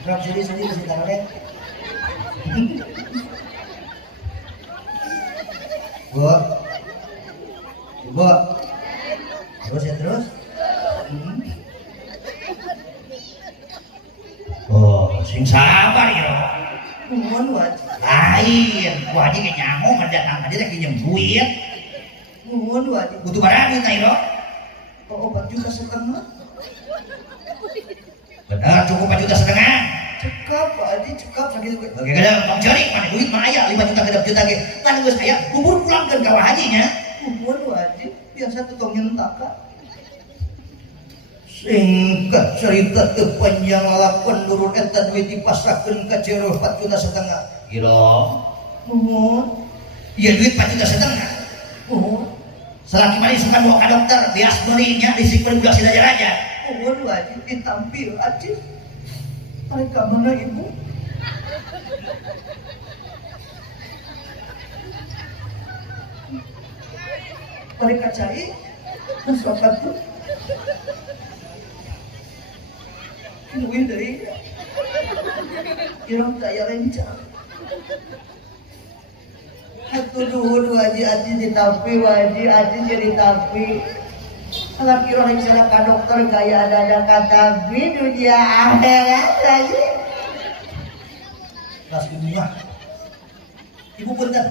Rap seri-seri masih karek. Buat. Terus ya terus. oh sing sabar ya Mohon wajib. lain wajib ke nyamuk mendatang tadi lagi nyembuit Mohon wajib. butuh barang kita iro Obat juga setengah. benar cukup 4,5 juta Cekap wajib cekap sakit. oke kada bang cari mana duit mana aya 5 juta kada juta ge kan geus aya kubur pulangkeun ka hajinya Mohon biasa tuh tong nyentak Kak. Singkat cerita teu panjang lakon nurun eta duit dipasrahkeun ka jero 4,5 juta. Kira muhun. Ieu duit 4,5 juta. Muhun. Salaki mari sukan bawa ka dokter, bias belinya disikeun budak si raja. Muhun wajib ditampil aja. Mereka mana ibu? Mereka cari sesuatu. Mungkin dari irang daya lencang. Aku dulu aji ditapi, aji jadi tapi. Kalau kira rencana ke dokter gaya ada kata dunia akhirat lagi. Kelas kedua, ibu punten.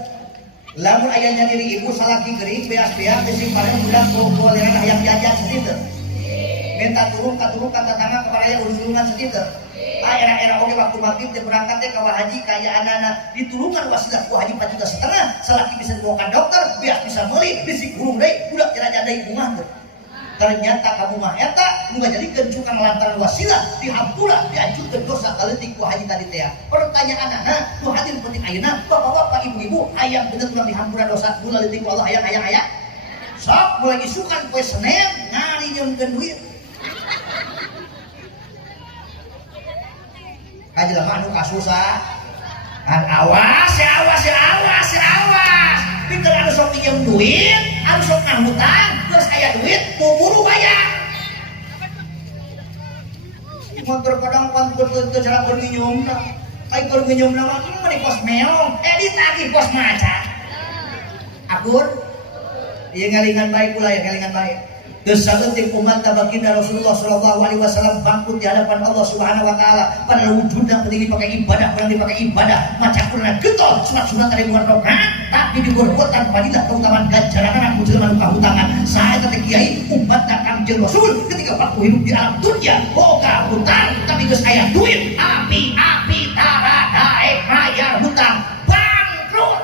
Lamun ayahnya diri ibu salaki gering, beas-beas, disimpan budak boleran ayam jajan sedih. Minta turun kata tangan kepada ayah urus-urungan sedih. Era-era oke waktu maghrib dia berangkatnya ke haji kaya anak-anak ditulungan wasilah ku haji 4,5 juta. Salaki bisa dibawakan dokter, bias bisa beli, bisik burung deh, budak jeraja deh bunga. Ternyata kamu mah eta nu ngajadikeun cukang lantaran wasilah dihampura diajukeun dosa kaleutik ku haji tadi teh. Pertanyaanna nu hadir penting ayeuna bapak-bapak ibu-ibu hayang bener urang dihampura dosa nu leutik ku Allah hayang. Sok mulai isukan poe Senin ngari nyemkeun duit. Kajelema anu kasusah. Kan awas. Pinter anu sok pinjem duit, anu sok ngahutang, terus aya duit, buru bayar. Motor kadang pan teu cara berminjumna. Ai keur minjumna mah meni pos meong, ditagih pos maca. Akur, ieu ngalingan bae pula ya ngalingan bae. Geus saeutik umat baginda Rasulullah sallallahu alaihi wasallam bangkrut di hadapan Allah Subhanahu wa taala. Padahal wujudna penting dipakai ibadah, kurang dipakai ibadah. Maca Qur'an getol, sunat-sunat tadi bukan rokaat, tapi digorgotan padilah keutamaan ganjaran anak mujelma nu kahutangan. Saha eta teh kiai umat Kangjeng Rasul ketika waktu hidup di alam dunia boga hutang tapi geus aya duit api tara daek mayar hutang bangkrut.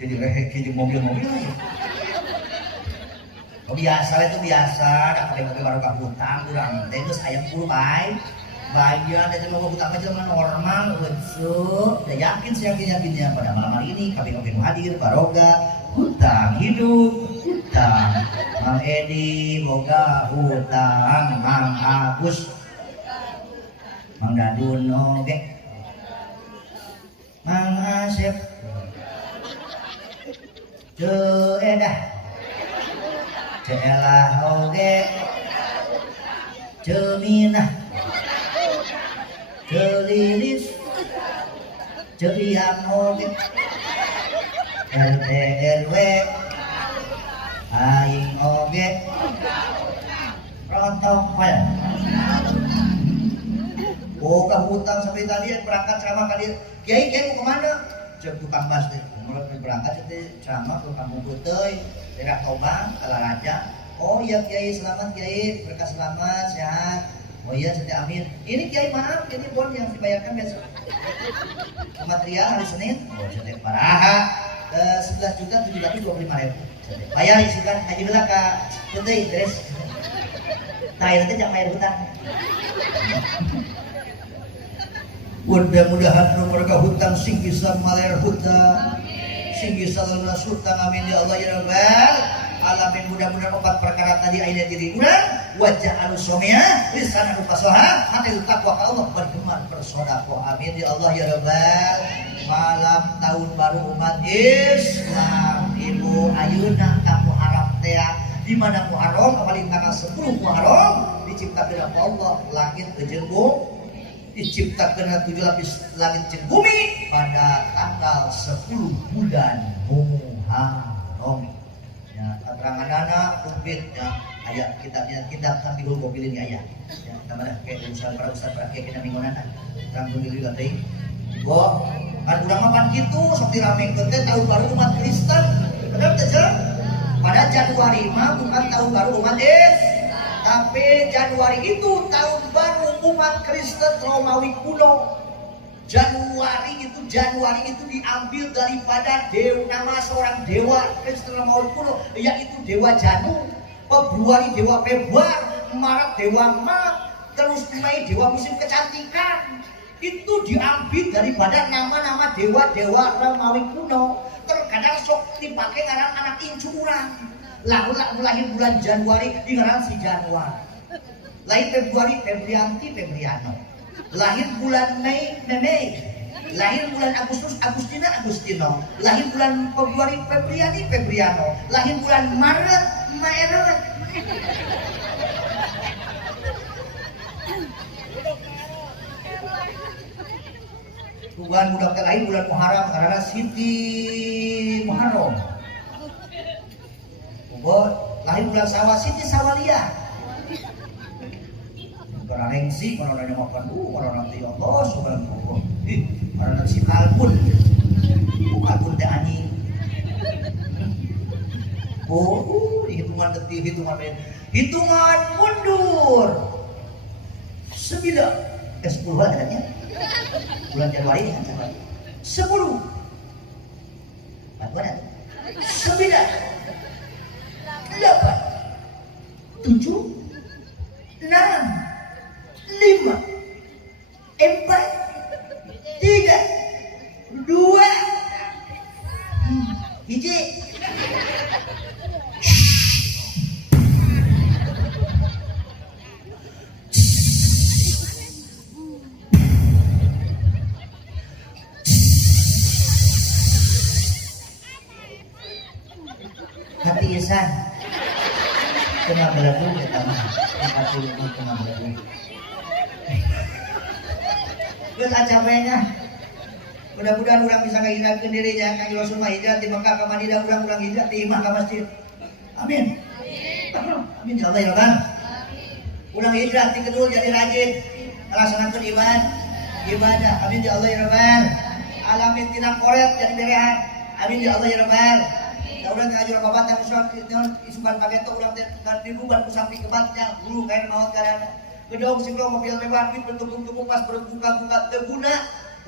Jadi rehek jadi mobil-mobil aja. Oh biasa itu biasa, dak pakai barokah hutang urang teh geus aya puluh bae. Bayar dan mau hutang aja mah normal, betul. Ya yakin yakinnya pada malam hari ini kami hadir barokah hutang hidup hutang. Mang Edi boga hutang, Mang Agus, Mang Dadun oge, Mang Asep. Edah Celah oge Ceminah Celilis Celiang oge RT RW Aing oge Protokol boga hutang sampai tadi berangkat ceramah kali kiai mau kemana? Cek tukang bas deh mulai berangkat itu ceramah ke kampung Puteuy daerah Tobang Kalaraja. Oh iya kiai selamat kiai berkah selamat sehat. Oh iya setiap amin. Ini kiai maaf ini bon yang dibayarkan besok material hari Senin. Oh setiap paraha 11.725.000 bayar isikan haji bela ka Puteuy terus tayar nanti jangan bayar hutang. Mudah-mudahan nomor hutang sing bisa maler hutang sing bisa lunas hutang amin ya Allah ya Rabbal alamin. Mudah-mudahan 4 perkara tadi aina diri urang wajah alusomia lisan anu fasaha hati takwa ka Allah bergemar bersedekah amin ya Allah ya Rabbal. Malam tahun baru umat Islam ibu ayeuna ka Muharram teh di mana Muharram paling tanggal 10 Muharram diciptakeun Allah langit jeung bumi diciptakan 7 lapis langit jeung bumi pada tanggal 10 bulan Muharram. Ya, keteranganana umpit ya aya kitabnya kitab Tabihul Mobil ini aya. Ya, tamana kayak ustaz para kiai kita mingguanana. Tanggung diri teh. Bo, kan urang mah kan kitu sok diramekeun teh tahun baru umat Kristen. Bener teh cenah? Pada Januari mah bukan tahun baru umat Islam. Tapi Januari itu tahun baru umat Kristen Romawi kuno. Januari itu diambil daripada nama seorang dewa Kristen Maut kuno, yaitu dewa Janu. Februari dewa Februari, Maret dewa Maret, terus Mei dewa musim kecantikan. Itu diambil daripada nama-nama dewa-dewa Romawi kuno. Terkadang sok dipakai karena anak incu urang. Lalu lahir bulan Januari dikenal si Januari. Lahir Februari Febrianti Febriano. Lahir bulan Mei Mei. Lahir bulan Agustus Agustina Agustino. Lahir bulan Februari Febriani Febriano. Lahir bulan Maret Maret. Tuhan budak lahir bulan Muharram karena Siti Muharram. Lahir bulan Sawal Siti Sawalia. Karena rengsi, karena nanya makan karena nanti Allah subhanahu. Karena si kalbun, kalbun teh anjing. Hitungan detik, hitungan mundur. 10 bulan adanya. Bulan Januari kan 10. 4 bulan. 9. 8. 7. 6. 5. 4. 3. 2. Hiji. Hati Isan kena belagu kita mah 40 kena belagu terus acapainya mudah-mudahan orang bisa ngehidapkan dirinya kang Rasul hijrah di Mekah ke Madinah orang hijrah di imah ke masjid amin amin ya Allah ya Rabbal orang hijrah di kedul jadi rajin melaksanakan ibadah amin ya Allah ya Rabbal alamin tindak koret jadi berehan amin ya Allah ya Rabbal orang ngajur babat yang isukan pakai to urang teh diruban ku samping kebatnya guru kain maot karana gedong singgong mobil mewah duit bentuk-bentuk pas berbuka-buka teguna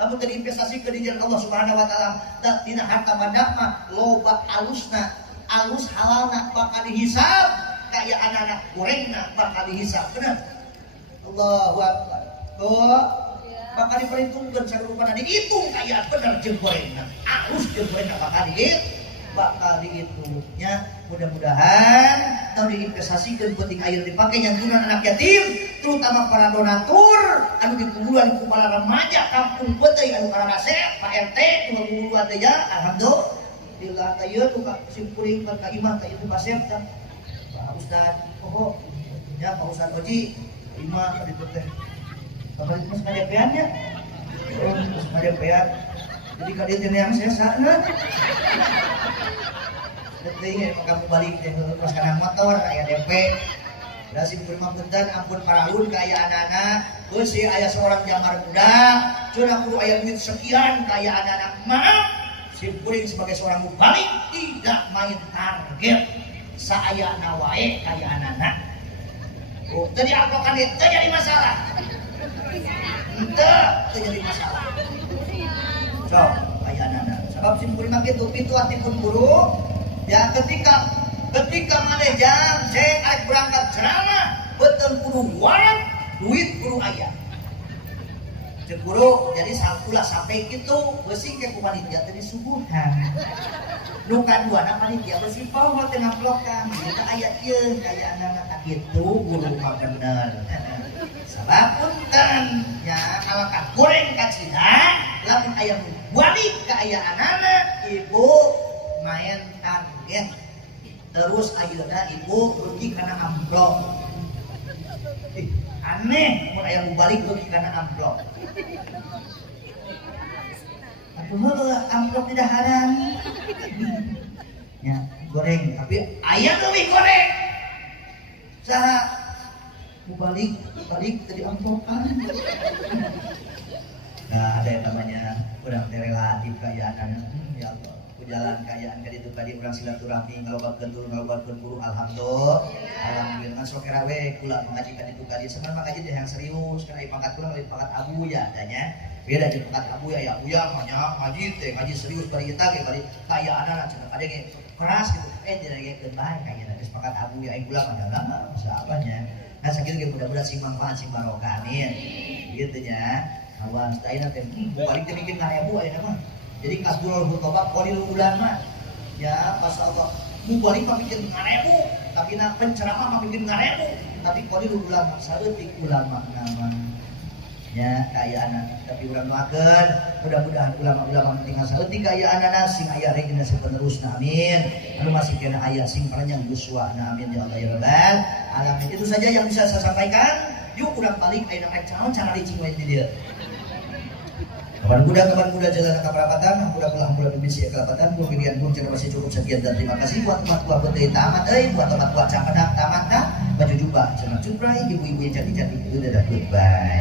lamun teu diinvestasi ke dijalan Allah Subhanahu wa taala da dina harta badak mah loba alusna alus halalna bakal dihisab kaya anak-anak gorengna bakal dihisab bener Allahu akbar tuh bakal diperhitungkeun sarupana dihitung kaya bener jeung gorengna alus jeung gorengna bakal dihitungnya mudah-mudahan tahun diinvestasikan penting air dipakai yang tunan anak yatim terutama para donatur anu dikumpulkan ku para remaja kampung Beteuy anu karana resep Pak RT kumpuluan teh ya alhamdulillah tayeu tuh simpuring ka imah teh itu pasep tah Pak Ustaz ya Pak Ustaz Oji imah tadi teh apa itu sengaja peannya sengaja pean jadi kalau dia yang saya sana detik kamu balik deh pas karena motor kayak DP udah sih bermaksudkan ampun paraun kayak anak-anak sih ayah seorang jamar muda curah kudu ayah duit sekian kayak anak-anak maaf si puring sebagai seorang mubalik tidak main target saya nawae kayak anak-anak jadi apa kan itu jadi masalah itu jadi masalah so kayak anak-anak sebab si puring gitu itu hati pun buruk ya ketika mana jam saya arek berangkat ceramah betul kudu warang duit kudu aya cekuru jadi sakulah sampai gitu beusi ke panitia tadi subuhan nu kaduana panitia beusi poho teh ngaplokan kita aya ieu aya anak-anak kitu guru mah bener sabab punten nya alangkah goreng ka cina lamun aya balik ka aya anak-anak ibu main target terus ayeuna ibu rugi karena amplop aneh mun aya balik rugi karena amplop aduh amplop tidak haram ya goreng tapi aya leuwih goreng saha balik tadi amplopan nah ada yang namanya kurang relatif kayak anak ya Allah jalan kayaan kali itu tadi orang silaturahmi ngalobatkeun tur ngalobatkeun guru alhamdulillah sok kerawe kula mengajikan itu kali sebenarnya mengaji yang serius karena pangkat kula pangkat abu ya adanya beda jeung pekat abu ya uyang hanya ngaji teh ngaji serius bari eta ge bari kaya anak cenah ade ge keras gitu diregekeun bae kayana geus pekat abu ya aing ulang ada lama sahabanya nah sakitu ge mudah-mudahan sing manfaat sing barokah amin kitu nya awan ayeuna teh balik teh mikir ngarebu ayeuna mah jadi kasbul khutbah qalil ulama ya masyaallah mu balik mah mikir ngarebu tapi na penceramah mah mikir ngarebu tapi qalil ulama saeutik ulama nama ya kaya anak tapi urang doakeun mudah-mudahan ulama-ulama tinggal saeutik kaya anak sing aya regenerasi penerusna amin anu masih kena aya sing panjang yuswana amin ya Allah ya rabbal alamin itu saja yang bisa saya sampaikan yuk urang balik ayeuna rek caon cara licing we di dieu kapan muda jalan ke perapatan hampura bibisi kelapatan pemilihan pun jangan masih cukup sekian dan terima kasih buat teman-teman betul tamat buat teman-teman cakadak tamat baju jubah jangan cuprai ibu-ibu yang cantik-cantik itu udah goodbye.